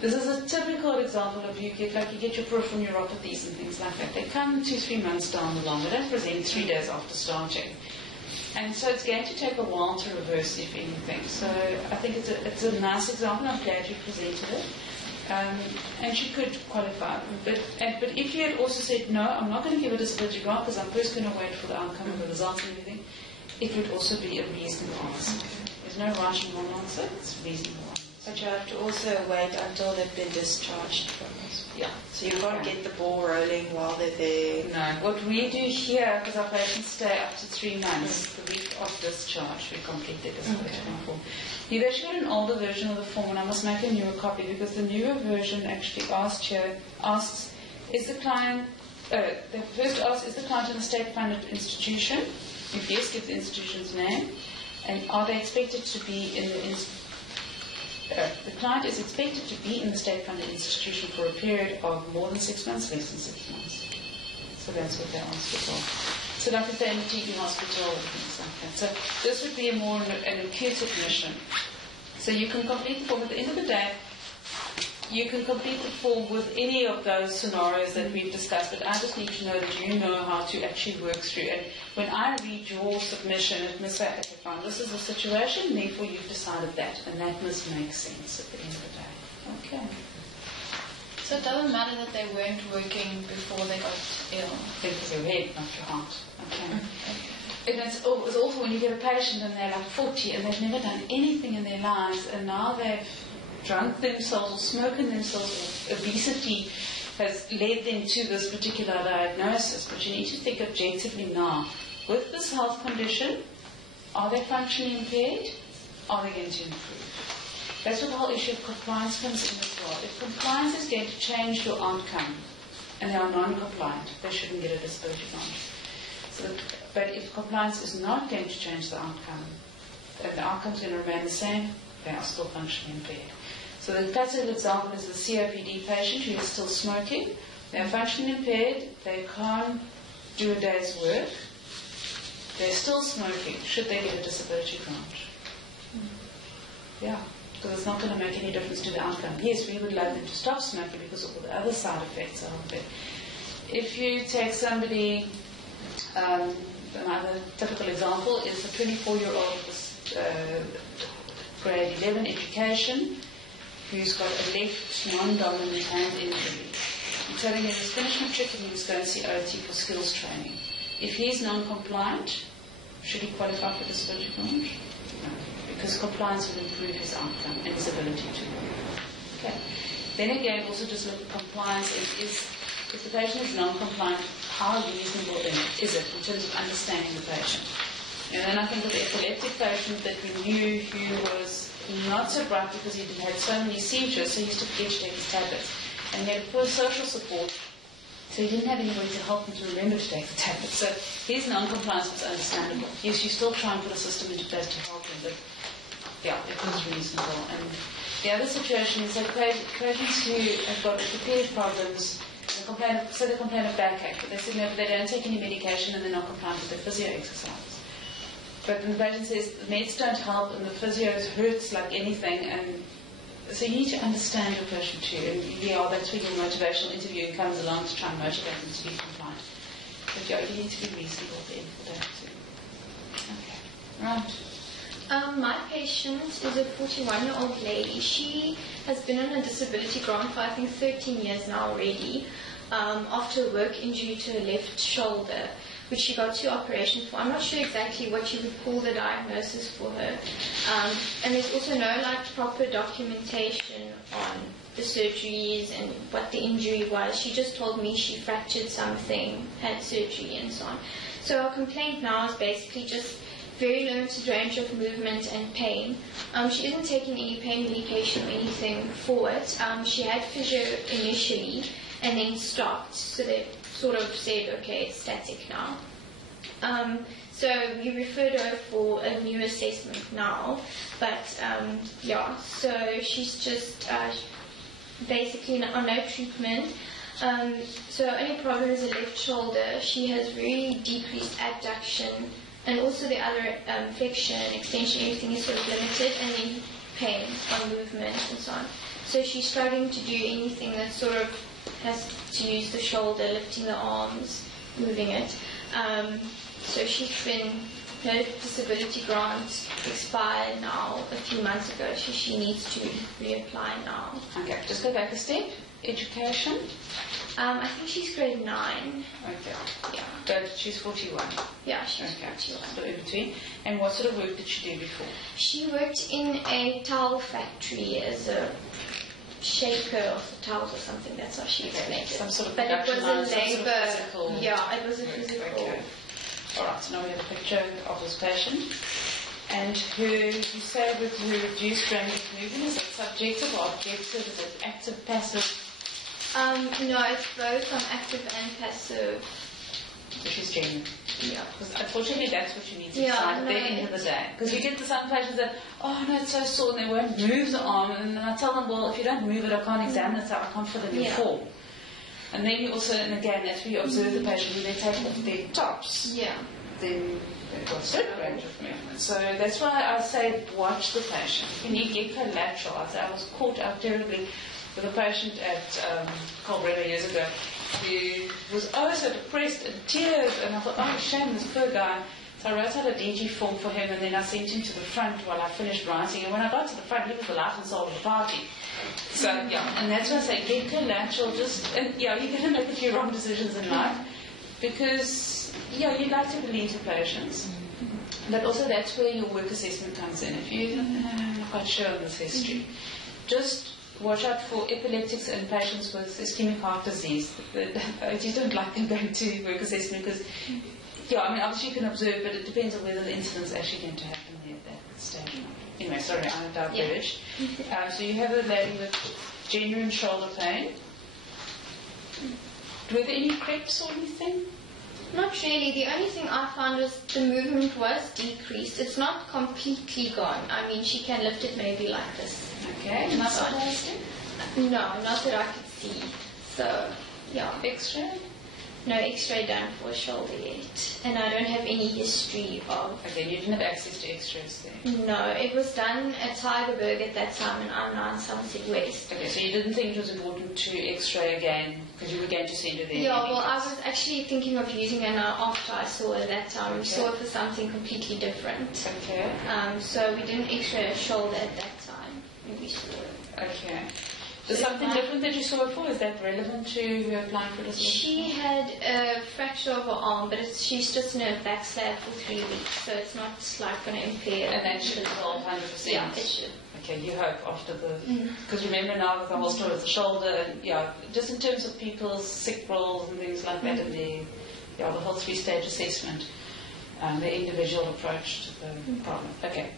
this is a typical example of you get your peripheral neuropathies and things like that. They come 2-3 months down the line. They don't present 3 days after starting. And so it's going to take a while to reverse, if anything. So I think it's a nice example. I'm glad you presented it. And she could qualify. But if you had also said, no, I'm not going to give a disability grant because I'm first going to wait for the outcome of the results and everything, it would also be a reasonable answer. There's no right and wrong answer. It's reasonable. But you have to also wait until they've been discharged from us. Yeah. So you can't get the ball rolling while they're there. No. What we do here, because our patients stay up to 3 months, the week of discharge, we complete their disability form. You've actually got an older version of the form, and I must make a newer copy because the newer version actually asks, is the client, the first asks, is the client in a state-funded institution? If yes, give the institution's name. And are they expected to be in the client is expected to be in the state-funded institution for a period of more than 6 months, less than 6 months. So that's what they ask as well. So like if they're in a teaching hospital and things like that. So this would be more an acute admission. So you can complete the form. At the end of the day, you can complete the form with any of those scenarios that we've discussed, but I just need to know that you know how to actually work through it. When I read your submission, it must say, okay, fine, this is the situation, therefore you've decided that, and that must make sense at the end of the day. Okay. So it doesn't matter that they weren't working before they got ill? Because your head, not your heart. Okay. And it's awful when you get a patient and they're like 40 and they've never done anything in their lives, and now they've drunk themselves or smoking themselves, or obesity has led them to this particular diagnosis. But you need to think objectively now. With this health condition, are they functionally impaired? Are they going to improve? That's what the whole issue of compliance comes in as well. If compliance is going to change your outcome, and they are non-compliant, they shouldn't get a disability grant. But if compliance is not going to change the outcome, and the outcome is going to remain the same, they are still functionally impaired. So the classical example is the COPD patient who is still smoking. They are functionally impaired. They can't do a day's work. They're still smoking. Should they get a disability grant? Yeah, because it's not going to make any difference to the outcome. Yes, we would like them to stop smoking because of all the other side effects of it. If you take somebody, another typical example is a 24-year-old with grade 11 education who's got a left non-dominant hand injury. I'm telling him he's finished matric and he was going to see OT for skills training. If he's non-compliant, should he qualify for disability grant? No, because compliance will improve his outcome and his ability to work. Okay. Then again, also just look at compliance. If the patient is non-compliant, how reasonable is it in terms of understanding the patient? And then I think with the epileptic patient that we knew who was not so bright because he had so many seizures, so he used to forget to take his tablets. And he had poor social support, so he didn't have anybody to help him to remember to take the tablets. So his non-compliance was understandable. Yes, you still try and put a system into place to help him, but yeah, it was reasonable. And the other situation is that patients who have got orthopedic problems, they complain of backache, but they say no, they don't take any medication and they're not compliant with their physio exercise. But then the patient says the meds don't help and the physio hurts like anything, and so you need to understand your patient too. And yeah, that's where your motivational interviewing comes along to try and motivate them to be compliant. But yeah, you need to be reasonable at the end of the day too. Okay, right. My patient is a 41-year-old lady. She has been on a disability grant for I think 13 years now already, after a work injury to her left shoulder, which she got 2 operations for. I'm not sure exactly what you would call the diagnosis for her. And there's also no proper documentation on the surgeries and what the injury was. She just told me she fractured something, had surgery and so on. So our complaint now is basically just very limited range of movement and pain. She isn't taking any pain medication or anything for it. She had physio initially and then stopped. So they sort of said, okay, it's static now. So we referred her for a new assessment now. But so she's just basically on no treatment. So her only problem is the left shoulder. She has very decreased abduction, and also the other flexion, extension, everything is sort of limited, and then pain on movement and so on. So she's struggling to do anything that sort of has to use the shoulder, lifting the arms, moving it. So she's been, her disability grant expired now a few months ago, so she needs to reapply now. Okay, just go back a step. Education? I think she's grade 9. Okay. Yeah. But she's 41. Yeah, she's 41. So in between. And what sort of work did she do before? She worked in a towel factory as a shaker of the towels or something. That's how she explained it. Some sort of but it was a labour. Sort of yeah, it was a physical. Okay. All right. So now we have a picture of this patient. And her, you say with her reduced range of movement, is it subjective or objective? Is it active, passive? No, it's both active and passive. Which is genuine. Yeah. Because unfortunately that's what you need to decide at the end of the day. Because you get to some patients that, oh no, it's so sore, and they won't move the arm. And I tell them, well, if you don't move it, I can't examine it, so I can't fill in your form. And then you also, and again, that's where you observe the patient when they take off their tops. Yeah. Then they've got a certain range of movement. So that's why I say watch the patient. When you get collateral, I was caught out terribly with a patient at Colbrella years ago who was so depressed and tears, and I thought, oh shame, this poor guy. So I wrote out a DG form for him, and then I sent him to the front while I finished writing, and when I got to the front, he was the life and soul of the party. So yeah, and that's why I say get collateral, and you're going to make a few wrong decisions in life, because you'd like to believe the patients, but also that's where your work assessment comes in. If you're not quite sure on this history, just watch out for epileptics and patients with ischemic heart disease. I just don't like them going to work assessment because, obviously you can observe, but it depends on whether the incident's actually going to happen there at that stage. Anyway, sorry, I diverged. So you have a lady with genuine shoulder pain. Were there any creps or anything? Not really. The only thing I found was the movement was decreased. It's not completely gone. I mean, she can lift it maybe like this. Okay. Muscle wasting? No, not that I could see. So, yeah. X-ray? No X-ray done for a shoulder yet. And I don't have any history of... Okay, you didn't have access to X-rays there? No, it was done at Tygerberg at that time, and I'm now in Somerset West. Okay, so you didn't think it was important to X-ray again, because you were going to send her there? Yeah, well, I was actually thinking of using it after I saw it at that time. We saw it for something completely different. Okay. So we didn't X-ray her shoulder at that time. We saw it. Okay. So something different that you saw it for, is that relevant to her applying for disability? She had a fracture of her arm, but she's just in a back slab for 3 weeks, so it's not going to impair. And that should resolve 100%? Yeah, it should. Okay, you hope after the... Because remember now with the whole story with the shoulder, and just in terms of people's sick roles and things like that, and the whole 3-stage assessment, the individual approach to the problem. Okay.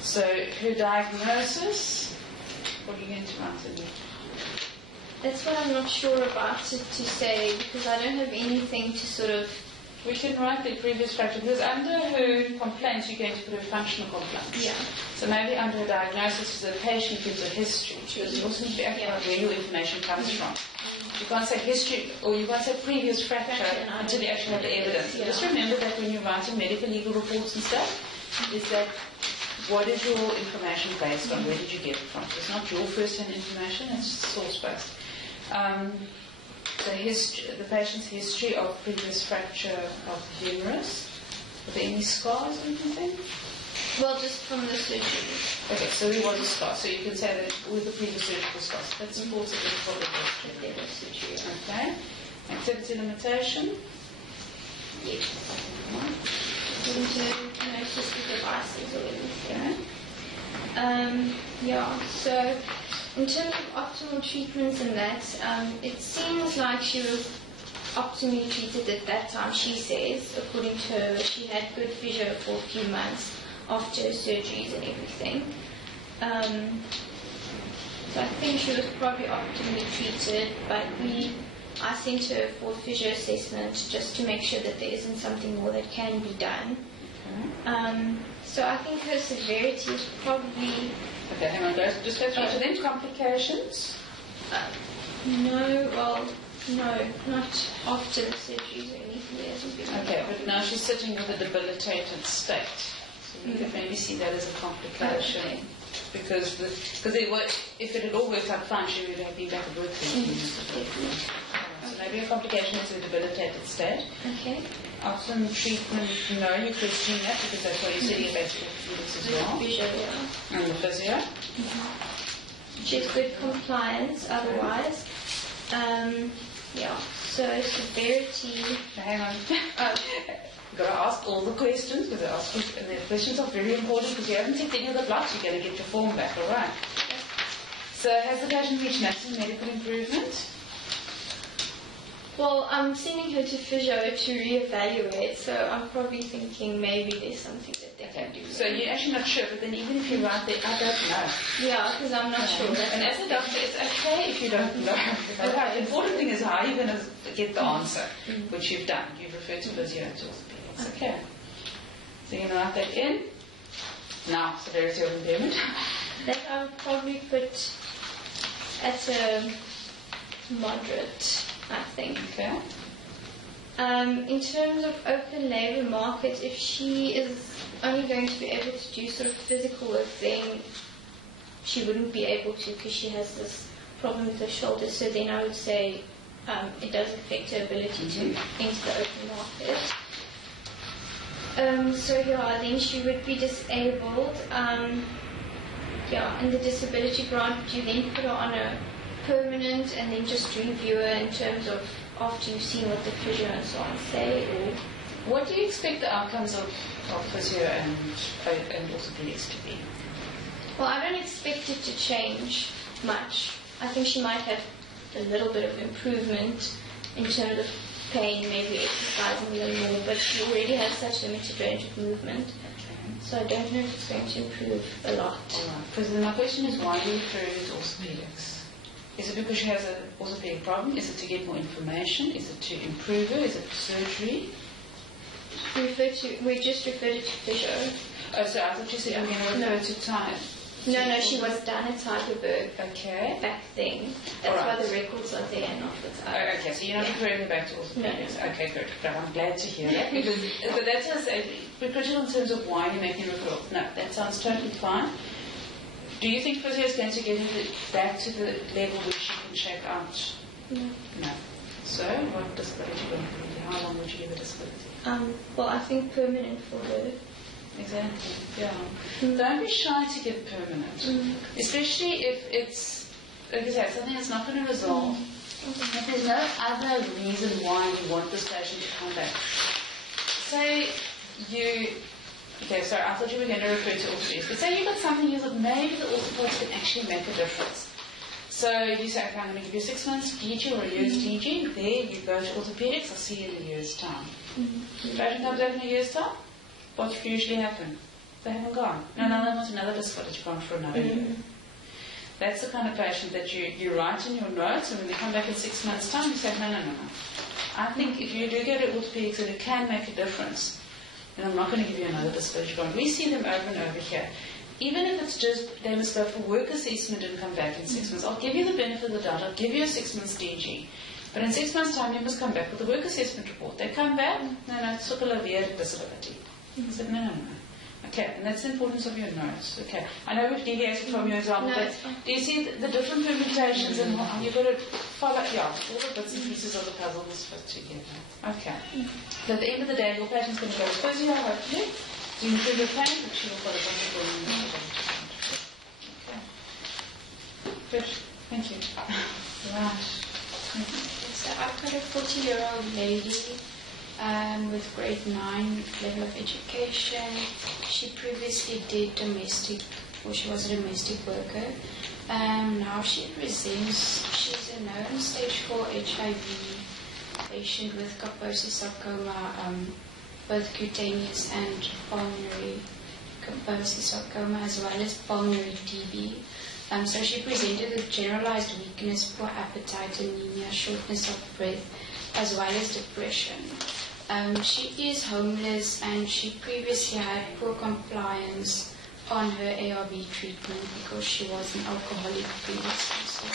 So her diagnosis, what are you going to write in there? That's what I'm not sure about to say, because I don't have anything to sort of... We can write the previous fracture, because under her complaints you're going to put her functional complaints. Yeah. So maybe under her diagnosis, the patient gives a history, because you also need to be accurate where your information comes from. You can't say history, or you can't say previous fracture until you actually have the evidence. Yeah. Just remember that when you're writing medical legal reports and stuff, is that what is your information based on? Where did you get it from? It's not your first-hand information, it's source-based. The patient's history of previous fracture of the humerus. Are there any scars or anything? Well, just from the surgery. Okay, so there was a scar. So you can say that with the previous surgical scars. That supports a bit of the history. Okay. Activity limitation. Yes. Into notice the devices or anything. Yeah, so in terms of optimal treatments and that, it seems like she was optimally treated at that time, she says. According to her, she had good physio for a few months after her surgeries and everything. So I think she was probably optimally treated, but I sent her for a physio assessment just to make sure that there isn't something more that can be done. So I think her severity is probably... Okay, hang on, guys. Just go through to them. Complications? No, not after the surgeries or anything. There hasn't been. Okay, but now she's sitting with a debilitated state. So you could maybe see that as a complication. Okay. Because if it had all worked out fine, she would have been back at work. So maybe a complication is a debilitated state. Okay. Often treatment, no, you could see that because that's why you said you basically orthopedics as well. Physio, yeah. And the physio. She has good compliance otherwise. Yeah, so severity... Hang on. You've got to ask all the questions because the questions are very important because you haven't ticked any of the blocks, you're going to get your form back, alright? So has the patient reached maximum medical improvement? Well, I'm sending her to physio to reevaluate, so I'm probably thinking maybe there's something that they can do. So you're actually not sure, but then even if you write there, I don't know. Yeah, because I'm not sure. And as a doctor, it's okay if you don't know. The important thing is how you're going to get the answer, which you've done. You've referred to physio and to orthopedics. Okay. So you're going to write that in. Now, severity of impairment. That I would probably put at a moderate, I think. Okay. In terms of open labour market, if she is only going to be able to do sort of physical work, then she wouldn't be able to because she has this problem with her shoulder. So then I would say it does affect her ability to enter the open market. So yeah, then she would be disabled. In the disability grant, would you then put her on a permanent and then just review her in terms of after you've seen what the physio and so on say? Or what do you expect the outcomes of physio and orthopedics to be? Well, I don't expect it to change much. I think she might have a little bit of improvement in terms of pain, maybe exercising a little more, but she already has such limited range of movement. So I don't know if it's going to improve a lot. Because my question is, why do you refer her to orthopedics? Is it because she has an orthopedic problem? Is it to get more information? Is it to improve her? Is it surgery? We just referred it to physio. Oh, so I thought you said you were going to refer to time. No, she was done at Heidelberg. Okay. Back then. That's why the records are there and not the time. Oh, okay, so you're not referring her back to orthopedics. No. Okay, good. But I'm glad to hear that. Because but that sounds critical in terms of why you're making referrals. No, that sounds totally fine. Do you think physio is going to get back to the level where she can check out? No. So, what disability will you give her? How long would you give her disability? Well, I think permanent for her. Exactly, yeah. Don't be shy to give permanent. Especially if it's, like I said, something that's not going to resolve. If there's no other reason why you want this patient to come back. Say you... Okay, sorry, I thought you were going to refer to orthopedics. But say you've got something you thought maybe the orthopedics can actually make a difference. So you say, okay, I'm going to give you 6 months DG or a year's DG. There, you go to orthopedics. I'll see you in a year's time. The patient comes back in a year's time. What usually happen? They haven't gone. No, they want another disability grant for another year. That's the kind of patient that you write in your notes, and when they come back in 6 months' time, you say, no. I think if you do go to orthopedics and it can make a difference, then I'm not going to give you another disability grant. We see them over and over here. Even if it's just they must go for work assessment and come back in 6 months, I'll give you the benefit of the doubt. I'll give you a 6 months DG. But in 6 months' time, you must come back with a work assessment report. They come back, no, it's sukkelavere disability. I said, no. Okay, and that's the importance of your notes. Okay, I know we've deviated from your example, but do you see the different permutations and how you've got to follow? Yeah, all the bits and pieces of the puzzle must fit together. Okay. So at the end of the day, your patient's going to go to physio, hopefully, to improve your pain, but she will follow wonderful. Okay. Good. Thank you. Right. So I've got a 40-year-old lady with grade 9 level of education. She previously did domestic, or she was a domestic worker. Now she presents, she's a known stage 4 HIV patient with Kaposi sarcoma, both cutaneous and pulmonary Kaposi sarcoma, as well as pulmonary TB. So she presented with generalized weakness, poor appetite, anemia, shortness of breath, as well as depression. She is homeless, and she previously had poor compliance on her ARV treatment because she was an alcoholic previously.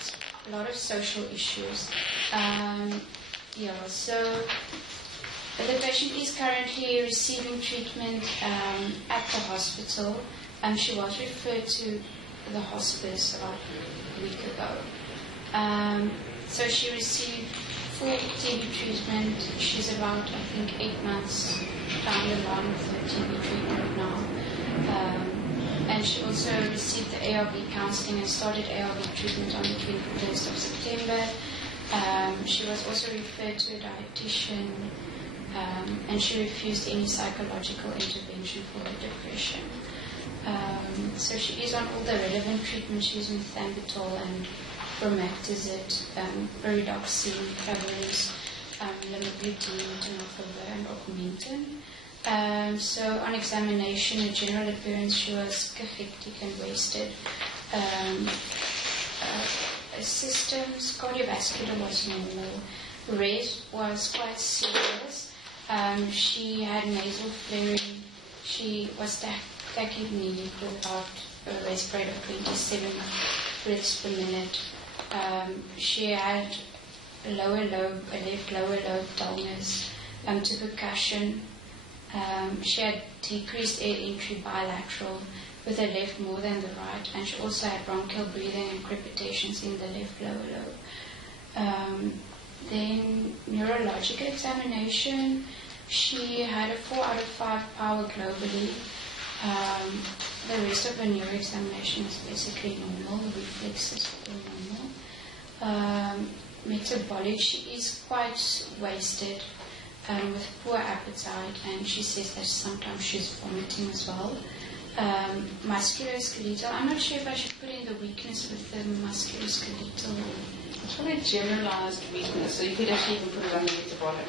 So a lot of social issues. So the patient is currently receiving treatment at the hospital. She was referred to the hospice about a week ago. So she received full TB treatment. She's about, I think, 8 months down the line with her TB treatment now. And she also received the ARV counseling and started ARV treatment on the 21st of September. She was also referred to a dietitian, and she refused any psychological intervention for her depression. So she is on all the relevant treatment. She's on methambutol and bromactazid, pyridoxine, prevalence, lamivudine, tenofovir, and augmentin. So on examination, her general appearance, she was cachectic and wasted. Systems, cardiovascular was normal. Rest was quite serious. She had nasal flaring. She was tachypneic without a rest rate of 27 breaths per minute. She had a left lower lobe dullness to percussion. She had decreased air entry bilateral with the left more than the right, and she also had bronchial breathing and crepitations in the left lower lobe. Then neurological examination, she had a 4 out of 5 power globally. The rest of her neuro examination is basically normal. The reflexes are normal. Metabolic, she is quite wasted with poor appetite, and she says that sometimes she's vomiting as well. Musculoskeletal, I'm not sure if I should put in the weakness with the musculoskeletal. It's probably generalized weakness, so you could actually even put it under metabolic.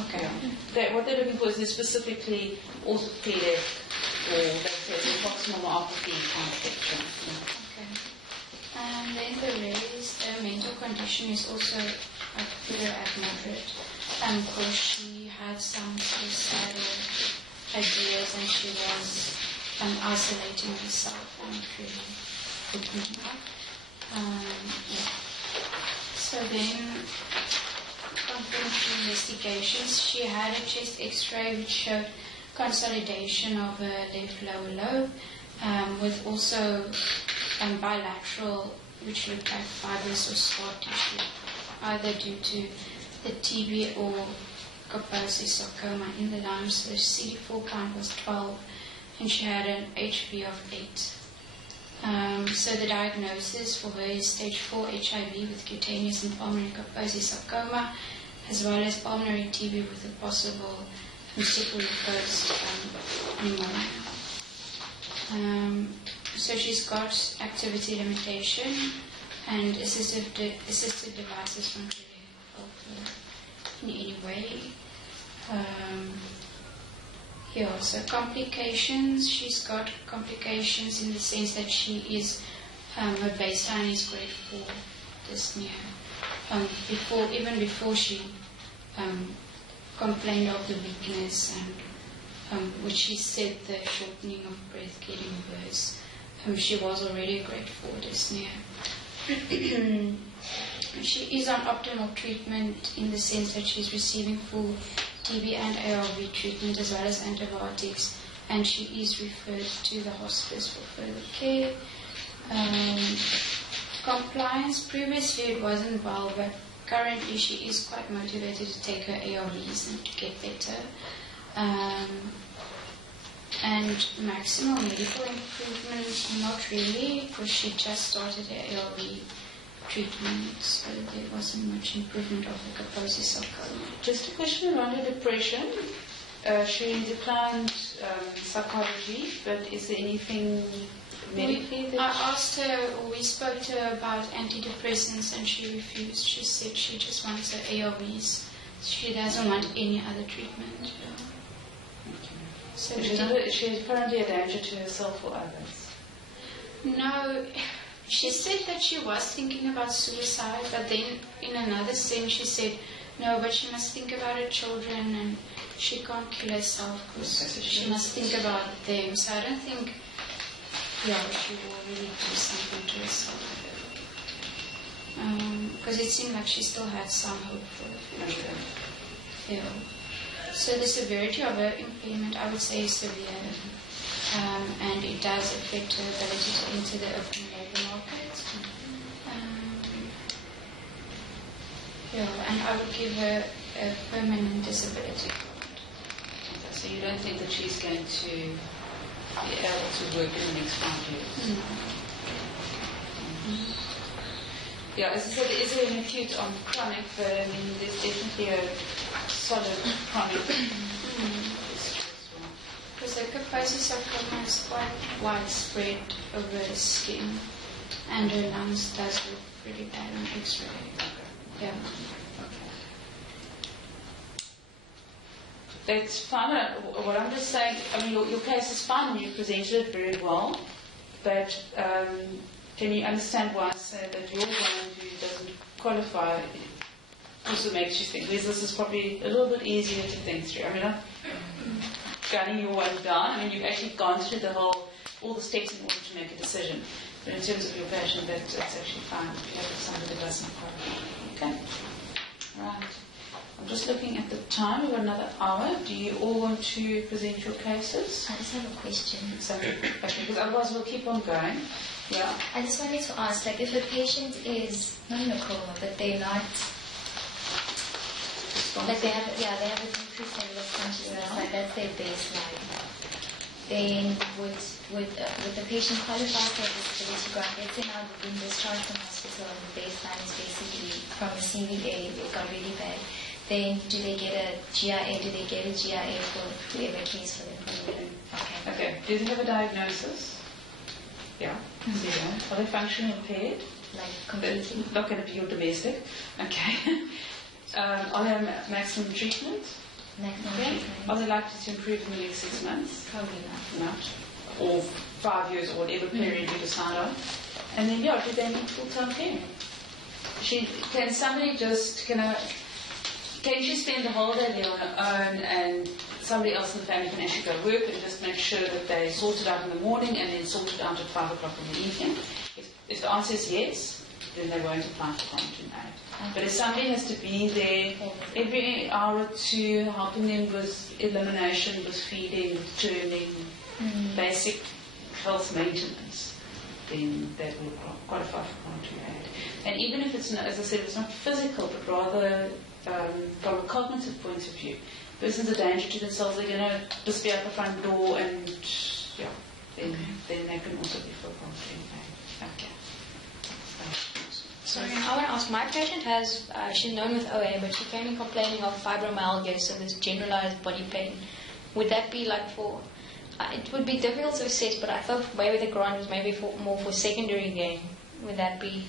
Okay. What they're looking for is specifically orthopedic, or they say the proximal myopathy kind of picture. Okay. And then the rest, the mental condition is also clear at moderate. Because she had some suicidal ideas, and she was isolating herself and really opening up. So then, confirmatory investigations. She had a chest X-ray which showed consolidation of her left lower lobe, with also bilateral, which looked like fibrous or scar tissue, either due to the TB or Kaposi sarcoma in the lungs. So the CD4 count was 12, and she had an HB of 8. So the diagnosis for her is stage 4 HIV with cutaneous and pulmonary Kaposi sarcoma, as well as pulmonary TB with a possible superimposed pneumonia. So she's got activity limitation, and assistive devices from in any way. Yeah, so complications, she's got complications in the sense that she is, her baseline is grade 4 dyspnea. Even before she complained of the weakness and which she said the shortening of breath getting worse, she was already a grade 4 dyspnea. She is on optimal treatment in the sense that she's receiving full TB and ARV treatment as well as antibiotics, and she is referred to the hospice for further care. Compliance, previously it wasn't well, but currently she is quite motivated to take her ARVs and to get better. And maximal medical improvement, not really, because she just started her ARV treatment, so there wasn't much improvement of the Kaposi sarcoma. Just a question around her depression. She declined psychology, but is there anything medically that... I asked her, or we spoke to her about antidepressants, and she refused. She said she just wants her ARVs. She doesn't want any other treatment. So she's currently a danger to herself or others? No. She said that she was thinking about suicide, but then in another sense she said, no, but she must think about her children and she can't kill herself because she must think about them. So I don't think, she will really do something to herself. Because it seemed like she still had some hope for the future. Yeah. So the severity of her impairment, I would say, is severe. And it does affect her ability to enter the open labour market. And I would give her a permanent disability card. So you don't think that she's going to be able to work in the next 5 years? No. Yeah, as I said, there is an acute on chronic, but I mean, there's definitely a solid chronic. Because the Kaposi sarcoma is quite widespread over the skin, and her lungs does look pretty bad on X-ray. Yeah. It's fine. What I'm just saying, I mean, your case is fine and you presented it very well, but can you understand why I say that you're one who doesn't qualify also makes you think, whereas this is probably a little bit easier to think through. I mean, I'm gunning your one down. I mean, you've actually gone through all the steps in order to make a decision. But in terms of your patient, that's actually fine if you have somebody that doesn't qualify. Okay? Right. I'm just looking at the time. We've got another hour. Do you all want to present your cases? I just have a question. Okay, because otherwise we'll keep on going. Yeah. I just wanted to ask, like, if a patient is not in a coma, but they're not, like they have a decreased level of consciousness, like that's their baseline. Then would the patient qualify for a disability grant? Let's say now they've been discharged from hospital and the baseline is basically from a CVA, it got really bad. Then do they get a GIA? Do they get a GIA for whoever cares for them? Okay. Do they have a diagnosis? Yeah. Are they functionally impaired? Like completely? Not going to be your domestic. Okay. Are they on maximum treatment? Maximum Okay. treatment? Are they likely to improve in the next 6 months? Probably Not. Or 5 years or whatever period you decide on. And then, do they need full-time care? Can somebody just, can she spend the whole day there on her own and somebody else in the family can actually go work and just make sure that they sort it out in the morning and then sort it out at 5 o'clock in the evening? If the answer is yes, then they won't apply for quarantine aid. But if somebody has to be there every hour or two, helping them with elimination, with feeding, with turning, basic health maintenance, then that will qualify for quarantine aid. And even if it's not, as I said, it's not physical, but rather from a cognitive point of view, the person's a danger to themselves, they're going to just be at the front door and, then they can also be for quarantine aid. Okay. Sorry, I want to ask, my patient she's known with OA, but she came in complaining of fibromyalgia, so this generalized body pain. Would that be like it would be difficult to assess, but I thought maybe the grant was maybe more for secondary gain. Would that be?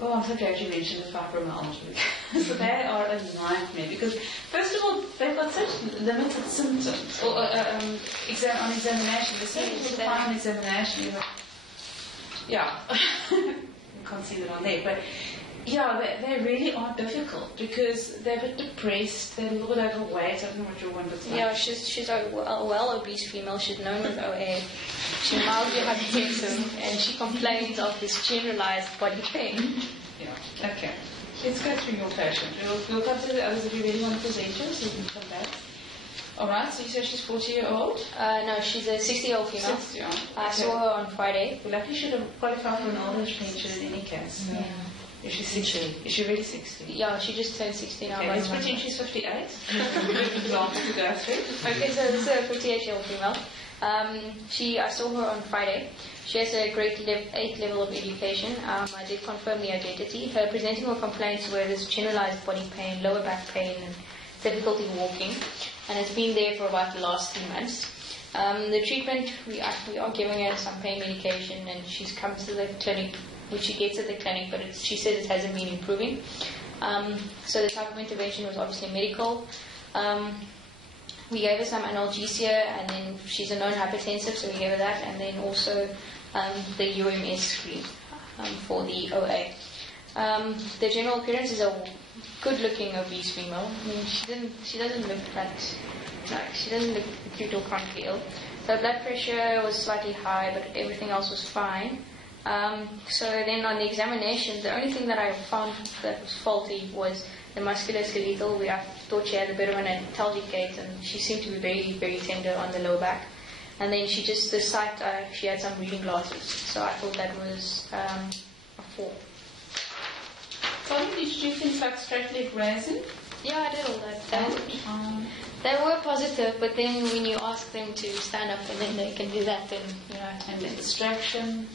Oh, I'm so glad you mentioned the fibromyalgia. So they are a nightmare because, first of all, they've got such limited symptoms. Or on examination, the symptoms are fine on examination. You're like, yeah, you can't see that on there, but yeah, they really are difficult because they're a bit depressed, they're a little bit overweight. I don't know what your one looks like. Yeah, she's a well obese female. She's known with OA. She's mildly hypertensive, and she complains of this generalized body pain. Yeah. Okay. Let's go through your patient. We'll come to the others if you really want to present her, so you can come back. All right. So you say she's 40-year-old? No, she's a 60-year-old female. 60-year-old. I saw her on Friday. Well, luckily she should have qualified for an older pension in any case. Yeah. Is she 60? Is she really 60? Yeah, she just turned 60 now. Okay, let's pretend she's 58. Good example to go through. Okay, so this is a 58-year-old female. I saw her on Friday. She has a grade 8 level of education. I did confirm the identity. Her presenting complaints were this generalized body pain, lower back pain, and difficulty walking. And it's been there for about the last 3 months. The treatment, we are giving her some pain medication, and she's come to the clinic, which she gets at the clinic, but she says it hasn't been improving. So the type of intervention was obviously medical. We gave her some analgesia, and then she's a known hypertensive, so we gave her that, and then also the UMS screen for the OA. The general appearance is a good-looking obese female. I mean, she doesn't look she doesn't look acute or chronically ill. Her blood pressure was slightly high, but everything else was fine. So then on the examination, the only thing that I found that was faulty was the musculoskeletal. I thought she had a bit of an antalgic gait, and she seemed to be very, very tender on the lower back. And then she had some reading glasses, so I thought that was a 4. Colin, did you do things like straight leg raising? Yeah, I did all that. They were positive, but then when you ask them to stand up and then they can do that, then, and the distraction.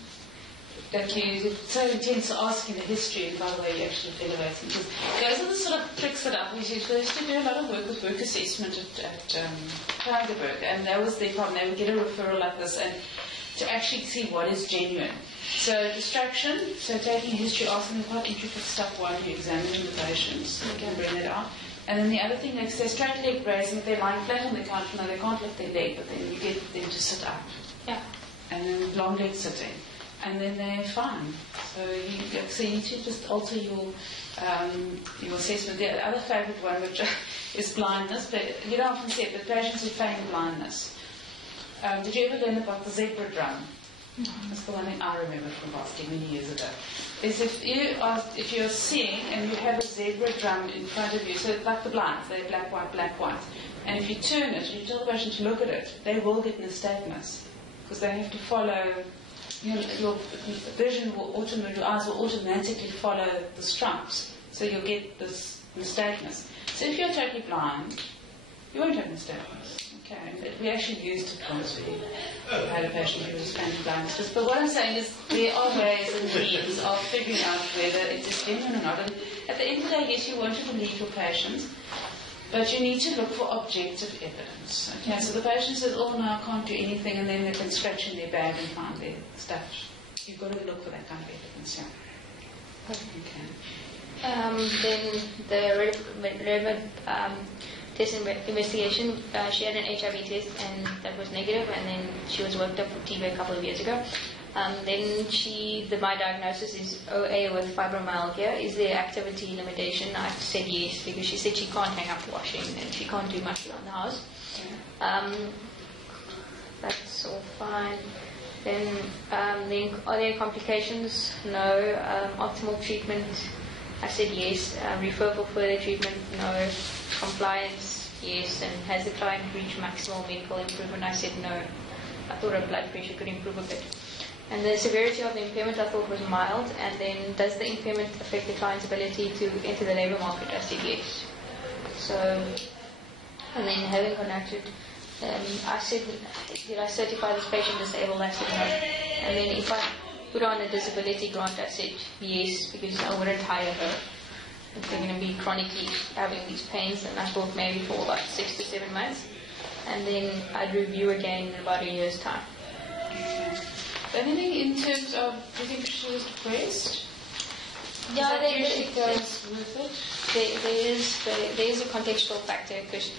That you're so intense to ask in the history, and by the way, you actually elevating. Because those are the sort of tricks that I used to do a lot of work with work assessment at Tigerberg, and that was their problem. They would get a referral like this, and to actually see what is genuine. So distraction, so taking history, asking them quite intricate stuff while you're examining the patients, you can bring that out. And then the other thing, like say straight leg raising, if they're lying flat on the couch, no, they can't lift their leg, but then you get them to sit up. Yeah. And then long leg sitting. And then they're fine. So you need to just alter your assessment. The other favourite one, which is blindness, but you don't often see it, but patients who feign blindness. Did you ever learn about the zebra drum? That's the one thing I remember from asking many years ago. Is if you're seeing and you have a zebra drum in front of you, so it's like the blinds, they're black, white, and if you turn it and you tell the patient to look at it, they will get nystagmus because they have to follow. Your vision will your eyes will automatically follow the stripes, so you'll get this nystagmus. So if you're totally blind, you won't have nystagmus. Okay, we actually used it once we had a patient who was feigning blindness. But what I'm saying is there are ways and means of figuring out whether it is genuine or not. And at the end of the day, yes, you want to believe your patients, but you need to look for objective evidence. Okay, so the patient says, oh no, I can't do anything, and then they've been scratching their bag and find their stuff. You've got to look for that kind of evidence, yeah. Okay. Then the relevant test investigation, she had an HIV test and that was negative, and then she was worked up for TB a couple of years ago. Then my diagnosis is OA with fibromyalgia. Is there activity limitation? I said yes, because she said she can't hang up washing and she can't do much around the house. That's all fine. Then are there complications? No. Optimal treatment? I said yes. Refer for further treatment? No. Compliance? Yes. And has the client reached maximal medical improvement? I said no. I thought her blood pressure could improve a bit. And the severity of the impairment I thought was mild. And then does the impairment affect the client's ability to enter the labour market? I said yes. So, and then having conducted, I said, did I certify this patient disabled? I said no. And then if I put on a disability grant, I said yes, because I wouldn't hire her if they're going to be chronically having these pains. And I thought maybe for about 6 to 7 months. And then I'd review again in about a year's time. Anything in terms of, do you think she was depressed? Yeah, that usually goes with it. There is a contextual factor because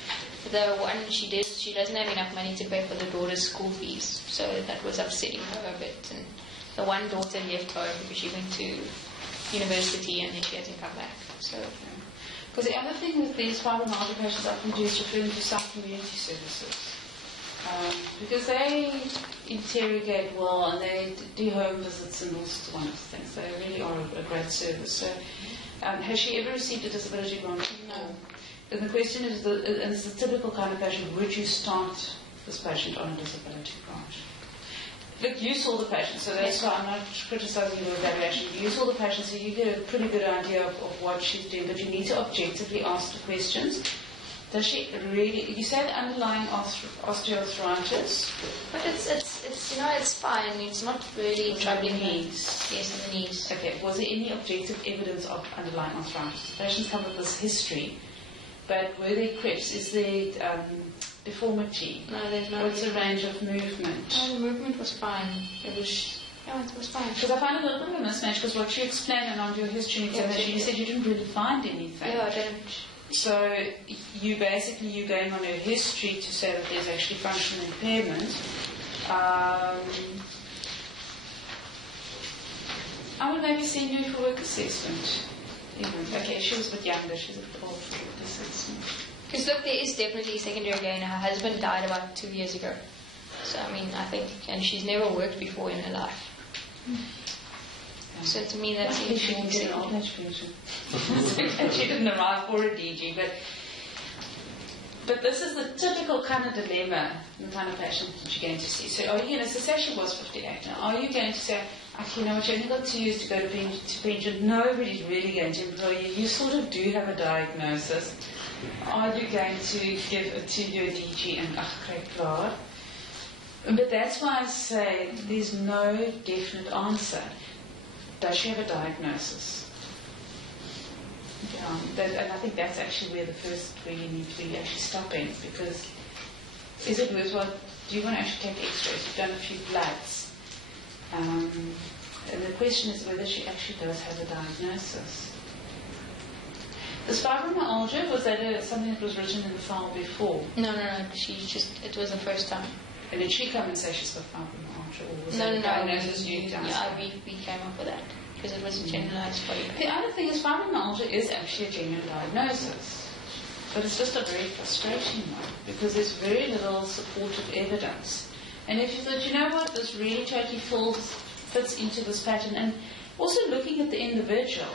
the one she doesn't have enough money to pay for the daughter's school fees, so that was upsetting her a bit. And the one daughter left home because she went to university and then she hasn't come back. So, because the other thing with these fibromyalgia patients often do is refer them to South Community Services. Because they interrogate well and they do home visits and all sorts of wonderful things. They really are a great service. So, has she ever received a disability grant? No. And the question is, and it's a typical kind of patient, would you start this patient on a disability grant? Look, you saw the patient, so that's why I'm not criticizing your evaluation. You saw the patient, so you get a pretty good idea of what she's doing, but you need to objectively ask the questions. Does she really? You say the underlying osteoarthritis, but it's fine. It's not really troubling knees. Yes, in the knees. Okay. Was there any objective evidence of underlying arthritis? The patients come with this history, but were there crepes? Is there deformity? No, there's no. What's the range of movement? No, the movement was fine. It was fine. Because I find a little bit of a mismatch. Because what you explained and on your history examination, you said you didn't really find anything. Yeah, I didn't. So you're going on her history to say that there's actually functional impairment. I would maybe send you for work assessment. Okay, she was a bit younger, she's a bit old for work assessment. Because look, there is definitely secondary gain. Her husband died about 2 years ago. So I mean, I think, and she's never worked before in her life. So to me, that seems she can get an old age pension. And she didn't arrive for a DG, but this is the typical kind of dilemma, the kind of patient that you're going to see. So are you going to say she was 58 now? Are you going to say, okay, you know what, you only got 2 years to go to pension. Nobody's really going to employ you. You sort of do have a diagnosis. Are you going to give a 2-year DG and great God? But that's why I say there's no definite answer. Does she have a diagnosis? And I think that's actually where you need to be actually stopping, because is it worthwhile? Do you want to actually take x-rays? You've done a few bloods. And the question is whether she actually does have a diagnosis. This fibromyalgia, was that something that was written in the file before? No. It was the first time. And did she come and say she's got fibromyalgia? Or was No. We came up with that because it was a generalized body pain. The other thing is fibromyalgia is actually a genuine diagnosis. But it's just a very frustrating one because there's very little supportive evidence. And if you thought, you know what, this really totally fits into this pattern. And also looking at the individual.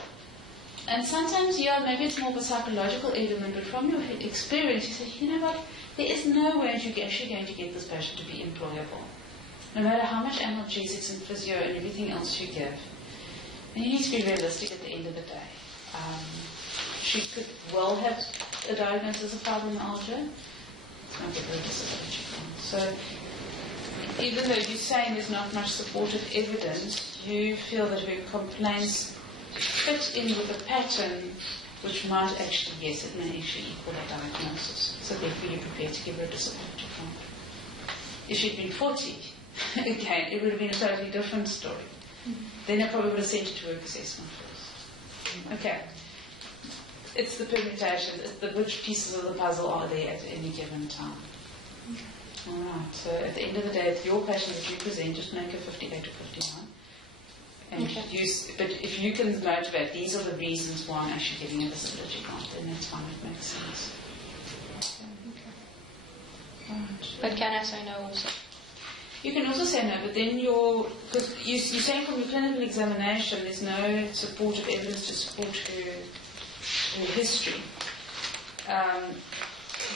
And sometimes, maybe it's more of a psychological element, but from your experience, you say, you know what, there is no way you're actually going to get this patient to be employable. No matter how much analgesics and physio and everything else you give. And you need to be realistic at the end of the day. She could well have a diagnosis of fibromyalgia. It's not a very disability. So, even though you're saying there's not much supportive evidence, you feel that her complaints fit in with a pattern which might actually, yes, it may actually equal a diagnosis. So therefore you're prepared to give her a disability grant. If she'd been 40, again, it would have been a totally different story. Then I probably would have sent her to work assessment first. Okay. It's the permutation, it's which pieces of the puzzle are there at any given time. All right, so at the end of the day, if your patient that you present, just make her 58 or 59. And but if you can motivate, these are the reasons why I'm actually giving a disability grant, then that's fine, it makes sense. Okay. Right. But can I say no also? You can also say no, but then because you're saying from your clinical examination there's no supportive evidence to support her history.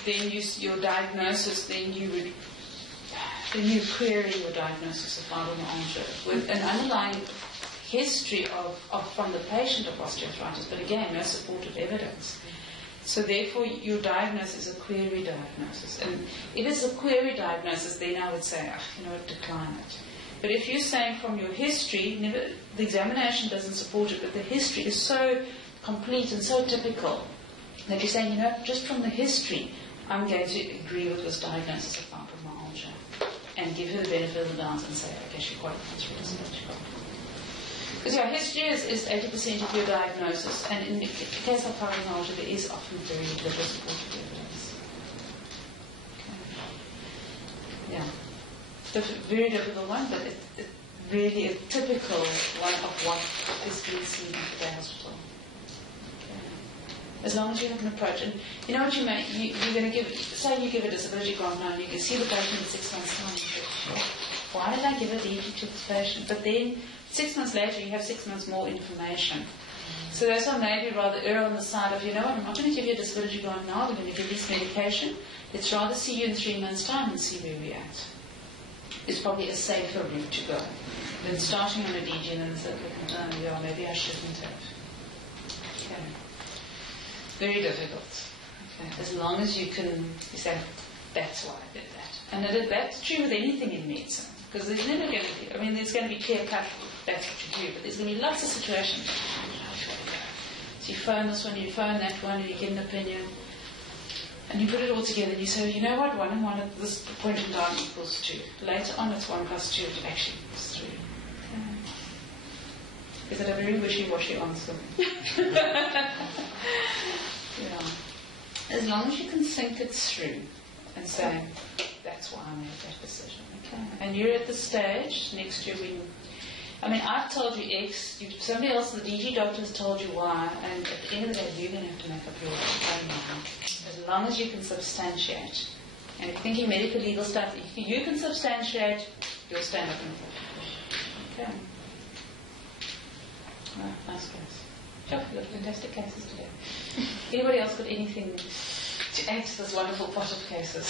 Then your diagnosis, then you query your diagnosis of fibromyalgia with an underlying history from the patient of osteoarthritis, but again, no supportive evidence. So therefore, your diagnosis is a query diagnosis. And if it's a query diagnosis, then I would say, decline it. But if you're saying from your history, the examination doesn't support it, but the history is so complete and so typical that you're saying, just from the history, I'm going to agree with this diagnosis of fibromyalgia and give her the benefit of the doubt and say, okay, she qualifies for disability grant. Because yeah, history is 80% of your diagnosis, and in the case of fibromyalgia, there is often very little supportive evidence. Okay. Yeah. Very difficult one, but it's really a typical one of what is being seen at the day hospital. As long as you have an approach. And you know what you make? You're going to give, say you give a disability grant now, and you can see the patient in 6 months' time. You go, why did I give a DG to this patient? But then 6 months later, you have 6 months more information. So that's why maybe rather err on the side of, you know what, I'm not going to give you a disability grant now, we're going to give you this medication. Let's rather see you in 3 months' time and see where we're at. It's probably a safer route to go than starting on a DG and then thinking, oh, yeah, maybe I shouldn't have. Okay. Very difficult. Okay. As long as you can say, that's why I did that. And that's true with anything in medicine. Because there's never going to be, I mean, there's going to be clear cut, that's what you do, but there's going to be lots of situations. So you phone this one, you phone that one, and you get an opinion. And you put it all together and you say, you know what, 1 and 1 at this point in time equals 2. Later on it's 1 plus 2, it actually equals 3. Is it a very wishy-washy answer? Yeah. As long as you can think it through and say, that's why I made that decision. Okay. And you're at the stage next year when, I mean, I've told you X, somebody else, the DG doctor has told you Y, and at the end of the day, you're going to have to make up your own mind. As long as you can substantiate. And if you're thinking medical legal stuff, if you can substantiate, you'll stand up and talk. Okay. Right, nice case. You've got fantastic cases today. Anybody else got anything to add to this wonderful pot of cases?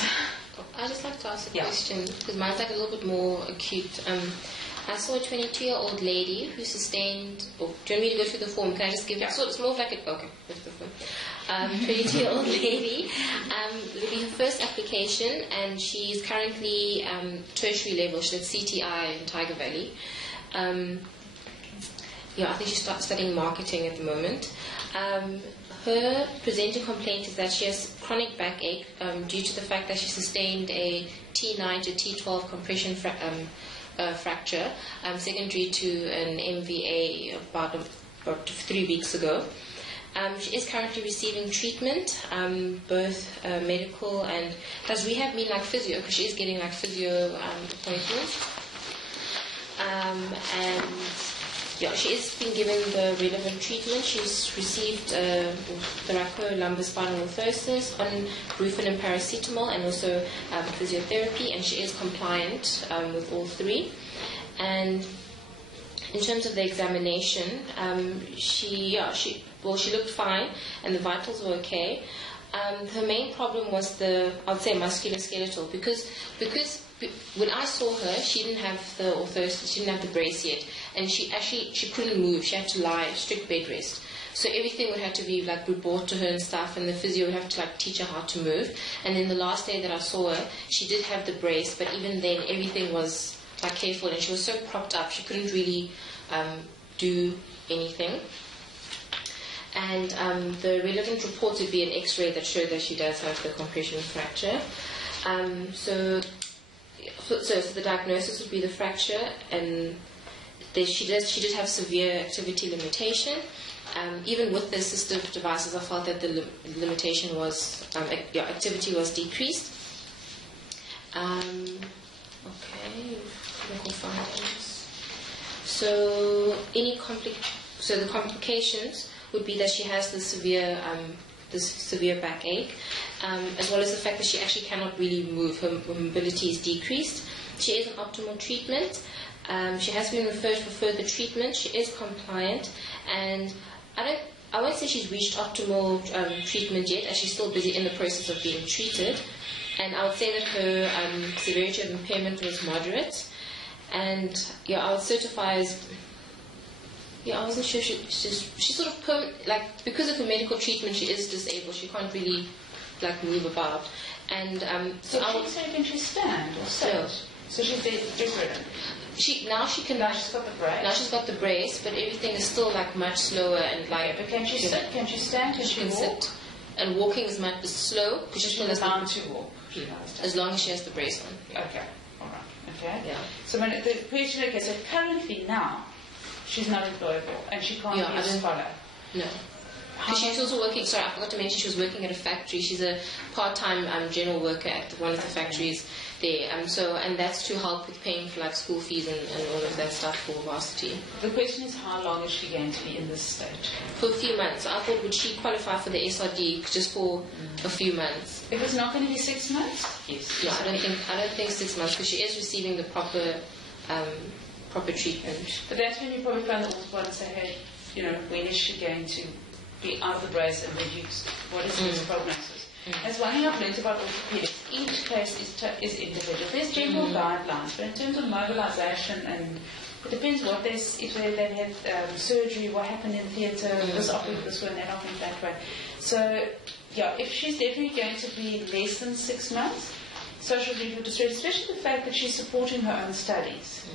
I'd just like to ask a question, because mine's like a little bit more acute. I saw a 22-year-old lady who sustained, do you want me to go through the form? Can I just give it? So it's more of like a, okay, go through the form. 22-year-old lady, it'll be her first application, and she's currently tertiary level. She's at CTI in Tiger Valley. I think she's studying marketing at the moment. Her presenting complaint is that she has chronic backache due to the fact that she sustained a T9 to T12 compression fracture secondary to an MVA about 3 weeks ago. She is currently receiving treatment, both medical and does rehab mean like physio, because she is getting like physio appointments. She is being given the relevant treatment. She's received thoracolumbar orthosis on brufen and paracetamol, and also physiotherapy, and she is compliant with all 3. And in terms of the examination, she looked fine, and the vitals were okay. Her main problem was I'd say musculoskeletal, because when I saw her, she didn't have the orthosis, she didn't have the brace yet, and she couldn't move. She had to lie strict bed rest. So everything would have to be like brought to her and stuff, and the physio would have to like teach her how to move. And then the last day that I saw her, she did have the brace, but even then everything was like careful, and she was so propped up she couldn't really do anything. And the relevant report would be an X-ray that showed that she does have the compression fracture. So the diagnosis would be the fracture, and she did have severe activity limitation. Even with the assistive devices, I felt that the limitation was activity was decreased. Clinical findings. So the complications would be that she has this severe backache, as well as the fact that she actually cannot really move. Her mobility is decreased. She is on optimal treatment. She has been referred for further treatment. She is compliant, and I won't say she's reached optimal treatment yet, as she's still busy in the process of being treated. And I would say that her severity of impairment was moderate, and I would certify as. I wasn't sure. She's sort of because of her medical treatment, she is disabled. She can't really move about. And so I would say, can she stand or sit? No. So she's bedridden. Now she's got the brace. Now she's got the brace, but everything is still much slower and But can she sit? Can she stand? Can she can sit. And walking is slow because she still has bound to walk. As long as she has the brace on. Okay. All right. Okay. Yeah. So the question, so currently now, she's not employable and she can't be a scholar. No. Because she's also working, sorry, I forgot to mention she was working at a factory. She's a part-time general worker at one of the factories there. And that's to help with paying for like school fees and all of that stuff for varsity. The question is, how long is she going to be in this state? For a few months. I thought, would she qualify for the SRD just for a few months? If it's not going to be 6 months? Yes. Yeah, I don't think 6 months, because she is receiving the proper treatment. But that's when you probably find the orthopod and say, hey, when is she going to be out of the brace and reduced? What is his prognosis? That's one thing I've learned about orthopedics. Each case is individual. There's general guidelines, but in terms of mobilization, and it depends if they had surgery, what happened in theatre, this operated this way and that operated that way. So, yeah, if she's definitely going to be less than 6 months, social reproductive distress, especially the fact that she's supporting her own studies.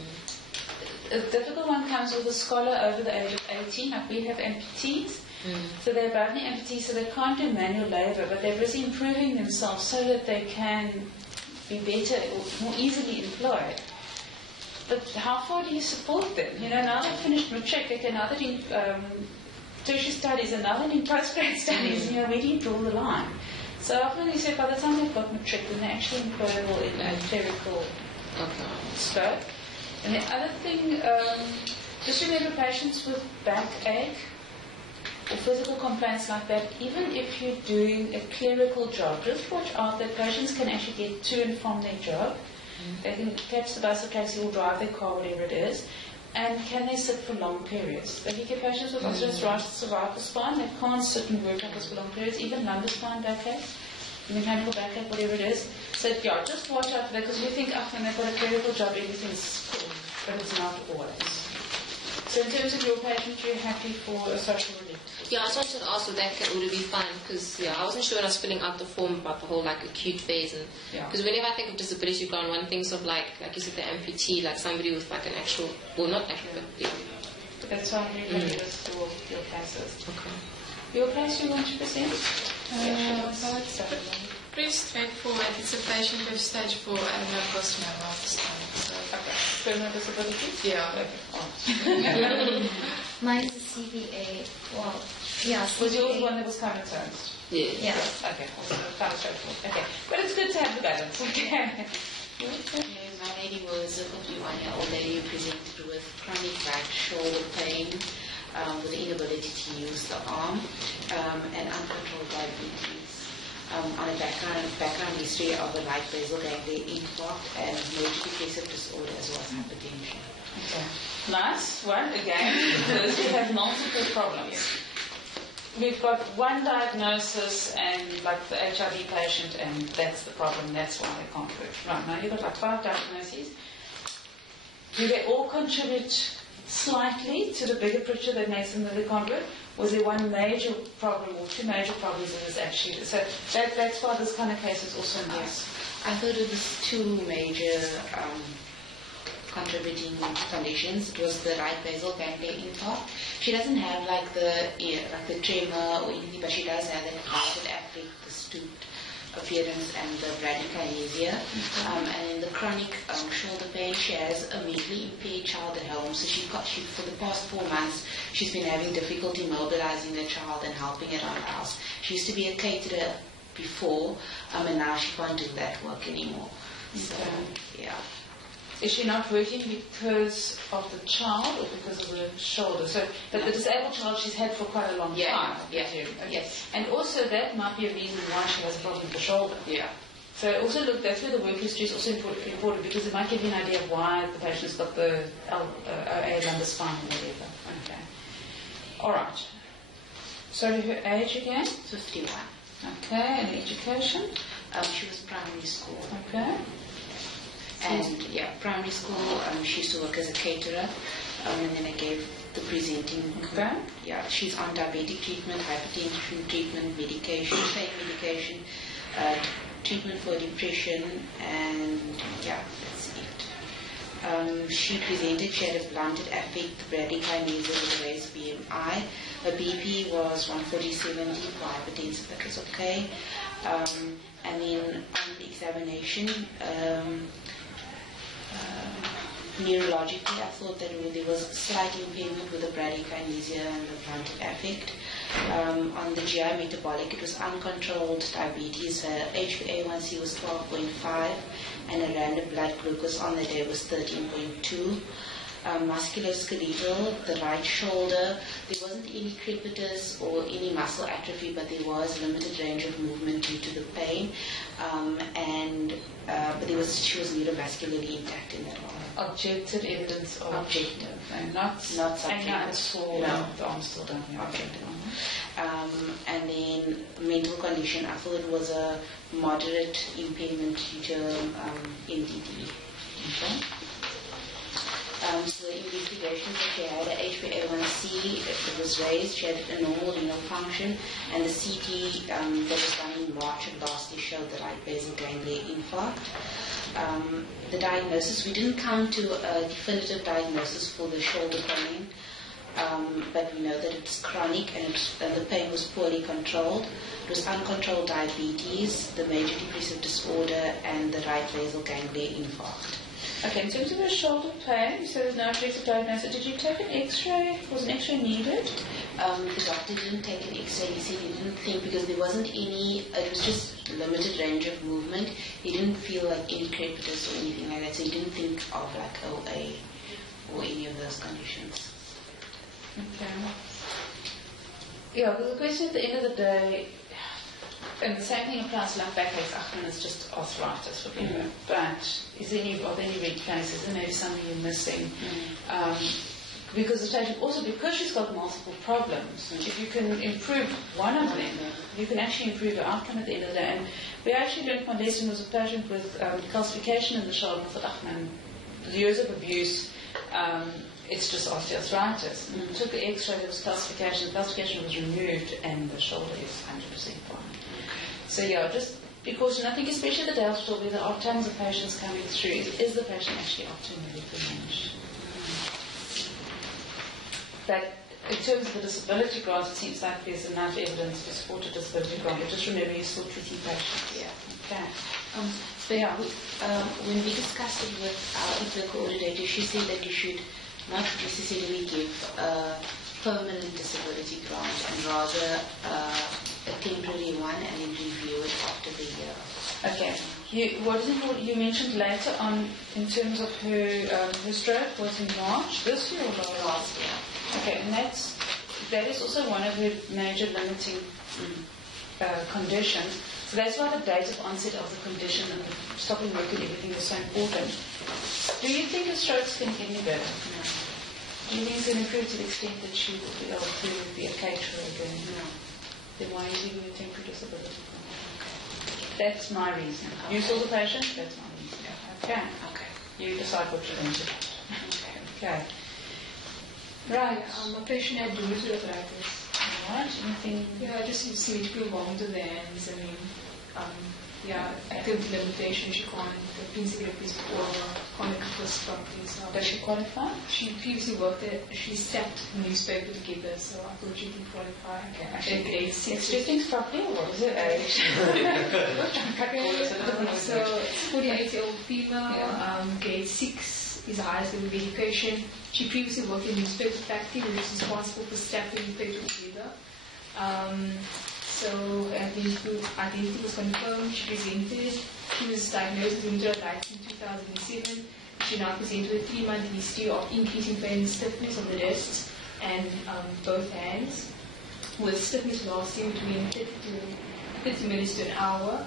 A difficult one comes with a scholar over the age of 18, like we have amputees. So they're above the amputees, so they can't do manual labour, but they're busy improving themselves so that they can be better or more easily employed. But how far do you support them? Now they've finished matric, okay, now they're in tertiary studies, and now they're in postgrad studies, where do you draw the line? So often you say by the time they've got matric, then they're actually employable in a clerical scope. And the other thing, just remember patients with backache or physical complaints like that, even if you're doing a clerical job, just watch out that patients can actually get to and from their job. They can catch the bus or taxi or drive their car, whatever it is. And can they sit for long periods? If you get patients with osteoarthritis, cervical spine, they can't sit and work like this for long periods, even lumbar spine backache, mechanical backache, whatever it is. So yeah, just watch out for that, because we think, when they've got a clerical job, everything's cool, but it's not always. So in terms of your patient, you're happy for a social relief? Yeah, I just wanted to ask if that would it be fine, because I wasn't sure when I was filling out the form about the whole acute phase, and because whenever I think of disability ground, one thinks of like you said, the amputee, like somebody with like an actual, well, not actual, but that's why we can list your cases. Okay. Your case you want to present? Pretty straightforward. It's a patient with stage 4 and no post-menopausal spine. Okay. Permanent disability? Yeah. Okay. Mine's a CVA. Well, yeah. CVA. Was yours one that was comatose? Yes. Okay. Also, kind of straightforward. Okay. But it's good to have the balance. Okay. My lady was a 51-year-old lady who presented with chronic back shoulder pain, with the inability to use the arm, and uncontrolled diabetes. On a background history of a right basal ganglia infarct and major depressive disorder as well as hypertension. Okay. Nice one again, because we have multiple problems. We've got one diagnosis and like the HIV patient, and that's the problem, that's why they can't work. Right, now you've got like 5 diagnoses. Do they all contribute slightly to the bigger picture that makes them that they can't work? Was there one major problem or 2 major problems in this actually? So that's why this kind of case is also nice. I thought it was 2 major contributing conditions. It was the right basal ganglia infarct. She doesn't have like the tremor or anything, but she does have the inverted affect, the stooped appearance, and the bradykinesia. And in the chronic shoulder pain, she has a mentally impaired child at home. So she for the past 4 months, she's been having difficulty mobilizing the child and helping it around the house. She used to be a caterer before, and now she can't do that work anymore. So, yeah. Is she not working because of the child or because of the shoulder? So, but the disabled child she's had for quite a long time. Yeah. Okay. Yes. And also that might be a reason why she has a problem with the shoulder. Yeah. So also look, that's where the work history is also important, because it might give you an idea of why the patient's got the OA lumbar spine or whatever. Okay. All right. Sorry, her age again? 51. Okay. And education? She was primary school. Okay. And primary school, she used to work as a caterer, and then I gave the presenting. Okay. Yeah, she's on diabetic treatment, hypertension treatment, medication, pain medication, treatment for depression, and that's it. She presented, she had a blunted affect, bradykinesia with a raised BMI. Her BP was 140/70 for hypertensive, that was okay. And then on the examination, Neurologically, I thought that there was slight impairment with the bradykinesia and the frontal affect. On the GI metabolic, it was uncontrolled diabetes. Her HbA1c was 12.5, and her random blood glucose on the day was 13.2. Musculoskeletal, the right shoulder, there wasn't any crepitus or any muscle atrophy, but there was limited range of movement due to the pain, but she was neurovascularly intact in that one. Objective evidence of Objective. and not subjective. And not for the arm still done. Objective. And then mental condition, I thought it was a moderate impairment due to MDD. Okay. So the investigation that she had, a HbA1c, it was raised, she had a normal renal function, and the CT that was done in March of last year showed the right basal ganglia infarct. The diagnosis, we didn't come to a definitive diagnosis for the shoulder pain, but we know that it's chronic and the pain was poorly controlled. It was uncontrolled diabetes, the major depressive disorder, and the right basal ganglia infarct. Okay, in terms of her shoulder pain, so there's no objective diagnosis. Did you take an X-ray? Was an X-ray needed? The doctor didn't take an X-ray. He said he didn't think, because there wasn't any, it was just limited range of movement. He didn't feel like any crepitus or anything like that, so he didn't think of like OA or any of those conditions. Okay. Yeah, well, the question at the end of the day, and the same thing applies to like backaches. It's just arthritis for people. But are there any red places? There may be something you're missing. Because the patient, also because she's got multiple problems, if you can improve one of them, you can actually improve your outcome at the end of the day. And we actually learned one lesson was a patient with calcification in the shoulder. I thought, years of abuse, it's just osteoarthritis. We took the X-ray, there was calcification. The calcification was removed, and the shoulder is 100% fine. So yeah, just be cautious. I think especially at the day hospital where there are tons of patients coming through, is the patient actually optimally managed? But in terms of the disability grant, it seems like there's enough evidence to support a disability grant. But just remember, you're still treating patients. Yeah. Okay. So yeah, when we discussed it with our ethical coordinator, she said that you should not necessarily give a permanent disability grant, and rather a temporary one, and then review it after the year. Okay. You mentioned later on in terms of her stroke was in March this year or last year? Okay, and that is also one of her major limiting conditions. So that's why the date of onset of the condition and the stopping work and everything is so important. Do you think the stroke's going to get any better? No. Do you think it's going to improve to the extent that she will be able to be a caterer again? No. Then why are you giving a temporary disability? Okay. That's my reason. You saw the patient? That's my reason. Okay. Okay. You decide what you're going to do. Okay. Right. My patient had rheumatoid arthritis. Right. Anything? Yeah, just symmetrical wounds of the hands. Active limitation. She can't. The principal is poor. Can't fist properly. So does she qualify? She previously worked at. She sat newspaper together, so I thought she could qualify. Okay. Actually, grade 6. Do things properly, or what is it age? So 48-year-old female. Grade 6 is the highest level of education. She previously worked in a newspaper factory, which is responsible for stacking newspaper together. So identity was confirmed. She presented. She was diagnosed with rheumatoid arthritis in 2007. She now presented with a 3-month history of increasing pain and stiffness of the wrists and both hands, with stiffness lasting between 30 minutes to an hour,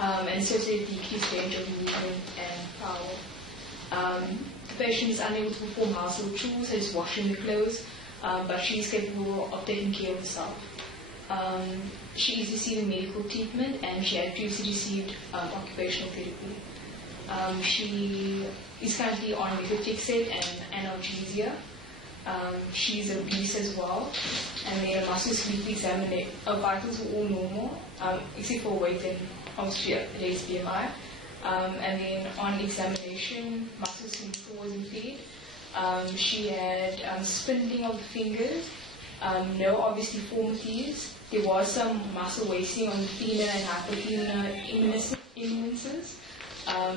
and associated decreased range of movement and power. The patient is unable to perform household chores, such as washing the clothes, but she is capable of taking care of herself. She is receiving medical treatment, and she had previously received occupational therapy. She is currently on methotrexate and analgesia. She's obese as well, and then a muscle sleep examination. Her vitals were all normal, except for weight and obviously raised BMI. And then on examination, muscle sleep was impaired. She had spindling of the fingers, no obvious deformities. There was some muscle wasting on the femur and hypofemur eminences.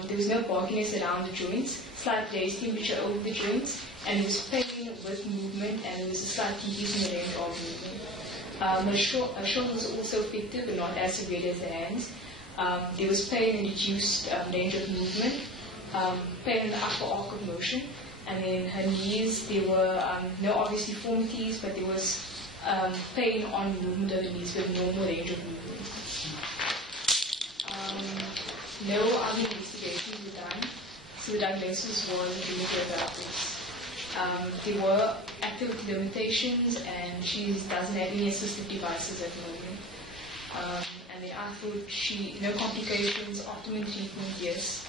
There was no bulkiness around the joints, slight raised temperature over the joints, and there was pain with movement, and there was a slight decrease in the range of movement. Her shoulder was also affected, but not as severe as the hands. There was pain and reduced range of movement, pain in the upper arc of motion, and then her knees, there were no obvious deformities, but there was pain on movement of the knees with normal range of movement. No other investigations were done, so the diagnosis was rheumatoid arthritis. There were activity limitations, and she doesn't have any assistive devices at the moment. And then I thought no complications, optimum treatment, yes.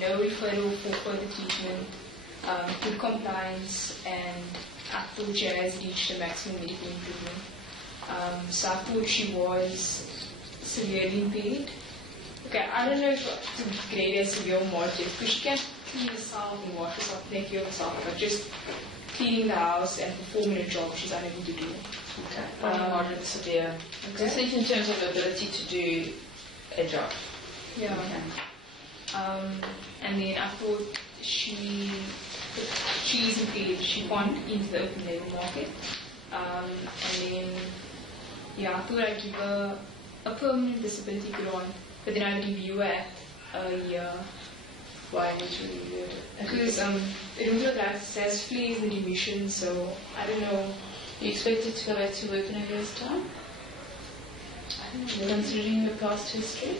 No referral for further treatment, good compliance, and I thought she has reached the maximum medical improvement. So I thought she was severely impaired. Okay, I don't know if to grade as severe or moderate, because she can clean herself and wash herself, take care of herself, but just cleaning the house and performing a job she's unable to do. Okay, moderate, severe. Okay. So in terms of ability to do a job. Yeah. Okay. And then I thought she is impaired, she can't into the open labour market. And then, I thought I'd give her a permanent disability grant, but then I'd review her at a year. Why would you review it? Because it looks like that says fleas and remission, so I don't know. You expected to go back to work in a year's time? I don't know. Considering your past history?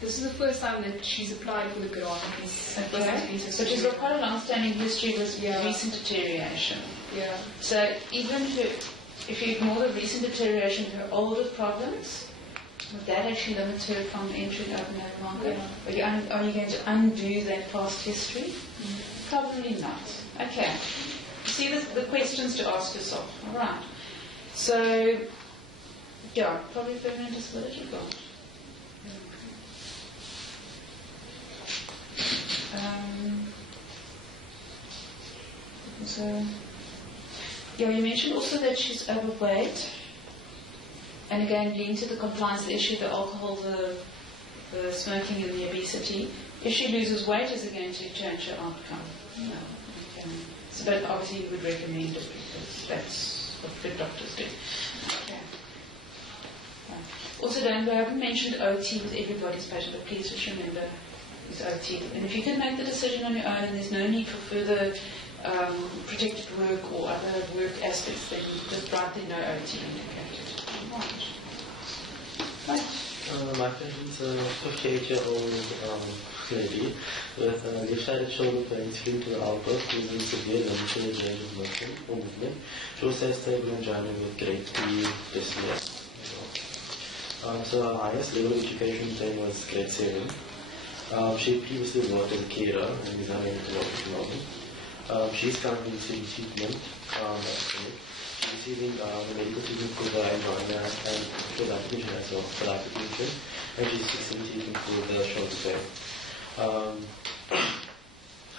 This is the first time that she's applied for the grant. Okay. So she's got quite a long-standing history with recent deterioration. Yeah. So even if you ignore the recent deterioration, her older problems, would that actually limit her from entering the open labour market? Yeah. Are you going to undo that past history? Probably not. Okay. See the questions to ask yourself. All right. So, probably permanent disability grant. You mentioned also that she's overweight, and again linked to the compliance issue, the alcohol, the smoking, and the obesity. If she loses weight, is it going to change her outcome? No. Okay. So, but obviously you would recommend it because that's what good doctors do. Okay. Right. Also, I haven't mentioned OT with everybody's patient, but please just remember it's OT. And if you can make the decision on your own and there's no need for further protected work or other work aspects, then just write there no OT indicated. Right. My patient's a 58-year-old lady with left-sided shoulder pain linked to the outburst using severe limited range of motion or movement. She also has stable angina with grade 3 dyspnea. So her highest level of education then was grade 7. She previously worked as a carer and is unable to work at the moment. She's currently receiving treatment. She's receiving medical treatment for the angina and for the application as well, for the application, and she's receiving treatment for the shoulder pain.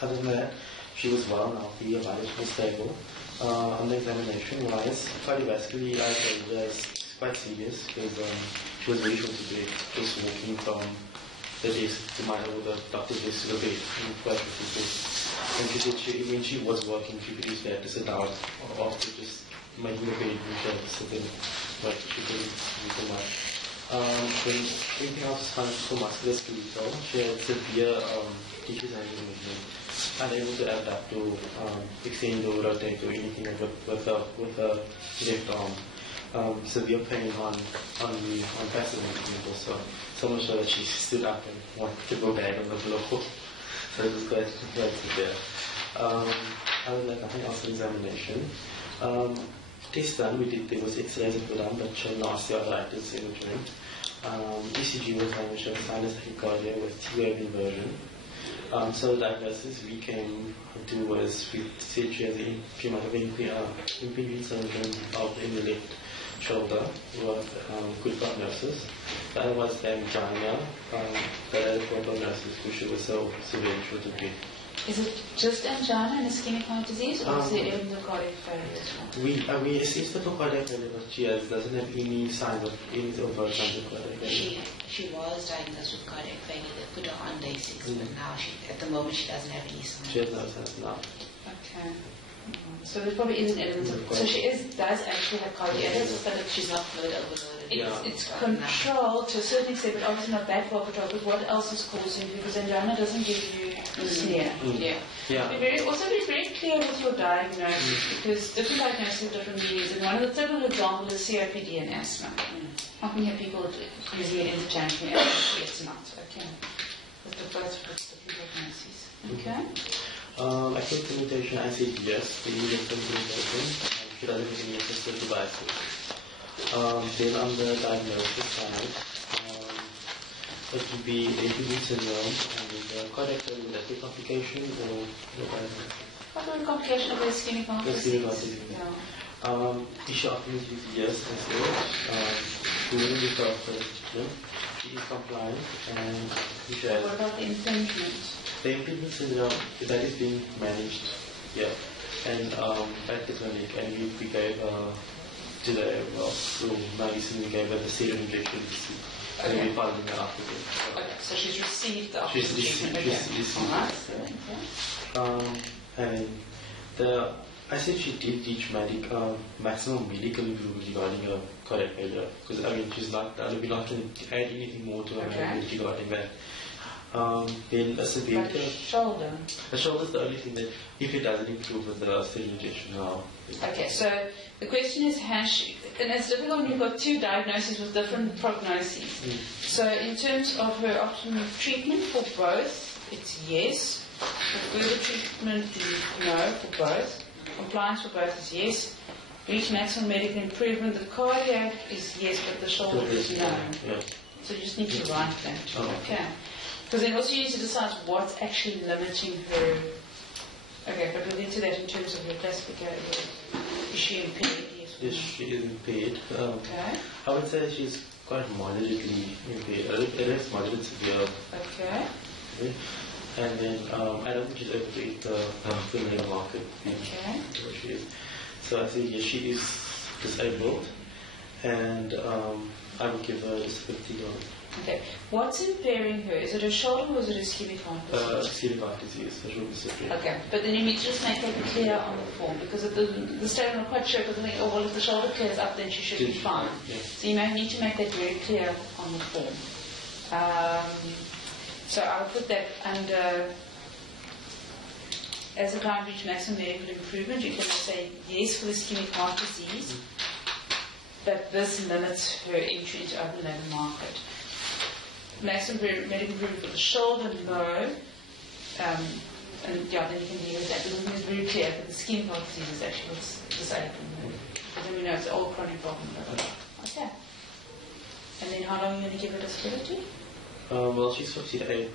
Other than that, she was well and healthy, biologically stable. On the examination wise, cardiovascularly, I told her it's quite serious because she was very short of breath, just walking from the desk to the doctor's desk to the bed, quite repeated. And she said when she was working, she could usually have to sit down after just making the bed, she had to sit in, but she couldn't do so much. Then everything else was fine for musculoskeletal. She had severe issues in movement, unable to adapt to extend or rotate or anything with her left arm. Severe pain on passive movement also. So much so that she stood up and wanted to go back on the floor. So it was quite severe. Other than that, nothing else in examination. Test done, there was X-rays that were done that showed osteoarthritis in the joint. ECG was done, which showed sinus tachycardia with T-wave inversion. So the diagnosis we came to was we said she has an impinging syndrome of the left shoulder with good prognosis. The other was the angina that had poor prognosis because she was so severe she was a bit. Is it just angina and ischemic heart disease, or is there evidence of cardiac failure as well? We assessed the cardiac failure, but she doesn't have any signs of any overt signs of cardiac failure. She was diagnosed with cardiac failure. They put her on day 6, but now at the moment she doesn't have any signs. She has no signs now. Okay. So there probably is an evidence of. So she does actually have cardiac evidence, but she's not overloaded. It's controlled to a certain extent, but obviously not that well controlled. But what else is causing it? Because angina doesn't give you sneer. Also be very clear with your diagnosis, because different diagnoses have different meanings. And one of the typical examples is COPD and asthma. Often hear people using it interchangeably. It's not. Okay. But the both different diagnoses. Okay. I think the mutation, I said yes, the different mutation. She doesn't have any assistive devices. Then on the diagnosis side, it would be APD syndrome and cardiac failure, that's the complication or the diagnosis. What are the complications of ischemic heart disease? She often is yes, I said. She wouldn't be for she is compliant and she has. What about the impingement? The impingement syndrome, that is being managed, and at the clinic, and we gave today, through medicine, we gave her the serum injection, and we're following her after that. Okay, so she's received the oxygen treatment. And I said she did reach maximum medical improvement regarding her cardiac failure, because we're not going to add anything more to her management regarding that. Then a severe shoulder. The shoulder is the only thing that, if it doesn't improve with the steroid injection now. Okay, so the question is, and it's difficult when you've got two diagnoses with different prognoses. So in terms of her optimal treatment for both, it's yes. For further treatment, no for both. Compliance for both is yes. Reach maximum medical improvement. The cardiac is yes, but the shoulder is no. So you just need to write that. Okay. Because then also you need to decide what's actually limiting her. Okay, but we'll get to that in terms of your classification. Is she impaired? Yes, she is impaired. Okay. I would say she's quite moderately impaired. It is moderate severe. Okay. And then I don't think she's able to eat the female market. Okay. She is. So I think yes, she is disabled, and I would give her disability on. Okay. What's impairing her? Is it her shoulder or is it ischemic heart disease? Ischemic heart disease. Okay. But then you need to just make that clear on the form, because the statement, I'm not quite sure, because I think, well, if the shoulder clears up, then she should be fine. Yeah. So you may need to make that very clear on the form. So I'll put that under, as a client reach maximum medical improvement, you can say yes for ischemic heart disease, but this limits her entry into open labor market. Maximum medical improvement for the shoulder, no. And then you can deal with that, because it's very clear that the ischemic heart disease is actually what's disabling. Because then we know it's an old chronic problem. Okay. And then how long are you going to give her disability? Well, she's 58,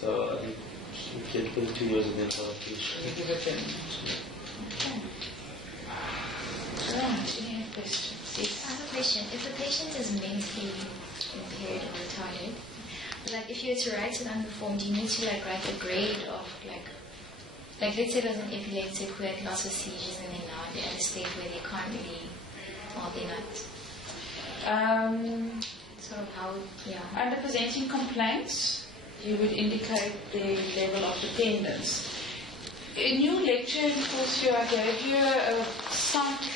so I think she can get 2 years and then you give her 10. Okay. Right, any other questions? Yes. I have a question. If the patient is mentally impaired or retarded, like if you were to write it on the form, do you need to write the grade of like let's say there's an epileptic who had lots of seizures and then now they're at a state where they can't really, they're not. Sort of how, Under presenting complaints, you would indicate the level of dependence. In your lecture in course I gave you a psych.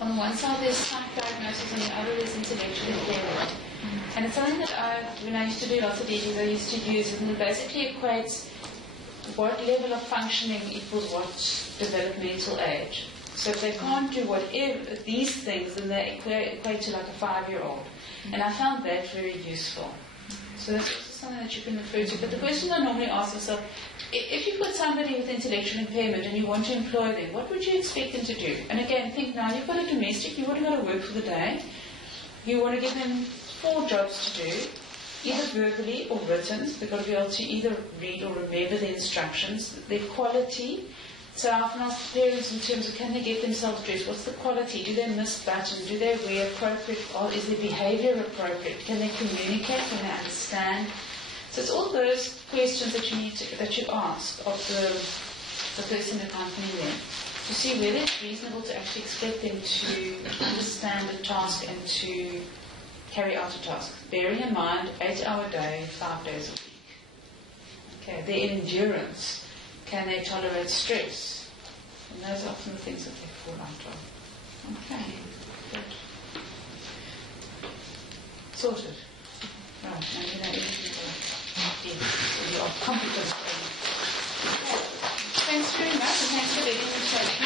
On one side there's psych diagnosis, and the other is intellectual impairment. And it's something that when I used to do lots of DGs, I used to use, and it basically equates what level of functioning equals what developmental age. So if they can't do whatever these things, then they equate to like a 5-year-old. And I found that very useful. So that's also something that you can refer to. But the question I normally ask myself, if you've got somebody with intellectual impairment and you want to employ them, what would you expect them to do? And again, think now, you've got a domestic, you've got to work for the day. You want to give them 4 jobs to do, either verbally or written. They've got to be able to either read or remember the instructions, their quality. So I often ask parents in terms of, can they get themselves dressed? What's the quality? Do they miss buttons? Do they wear appropriate? Or is their behavior appropriate? Can they communicate? Can they understand? So it's all those questions that you ask of the person accompanying them to see whether it's reasonable to actually expect them to understand the task and to carry out a task. Bearing in mind, 8-hour day, 5 days a week. Okay, their endurance. Can they tolerate stress? And those are often the things that they fall out of. Okay, good. Sorted. Right, now you know everything about you are competent. Thanks very much, and thanks for the invitation.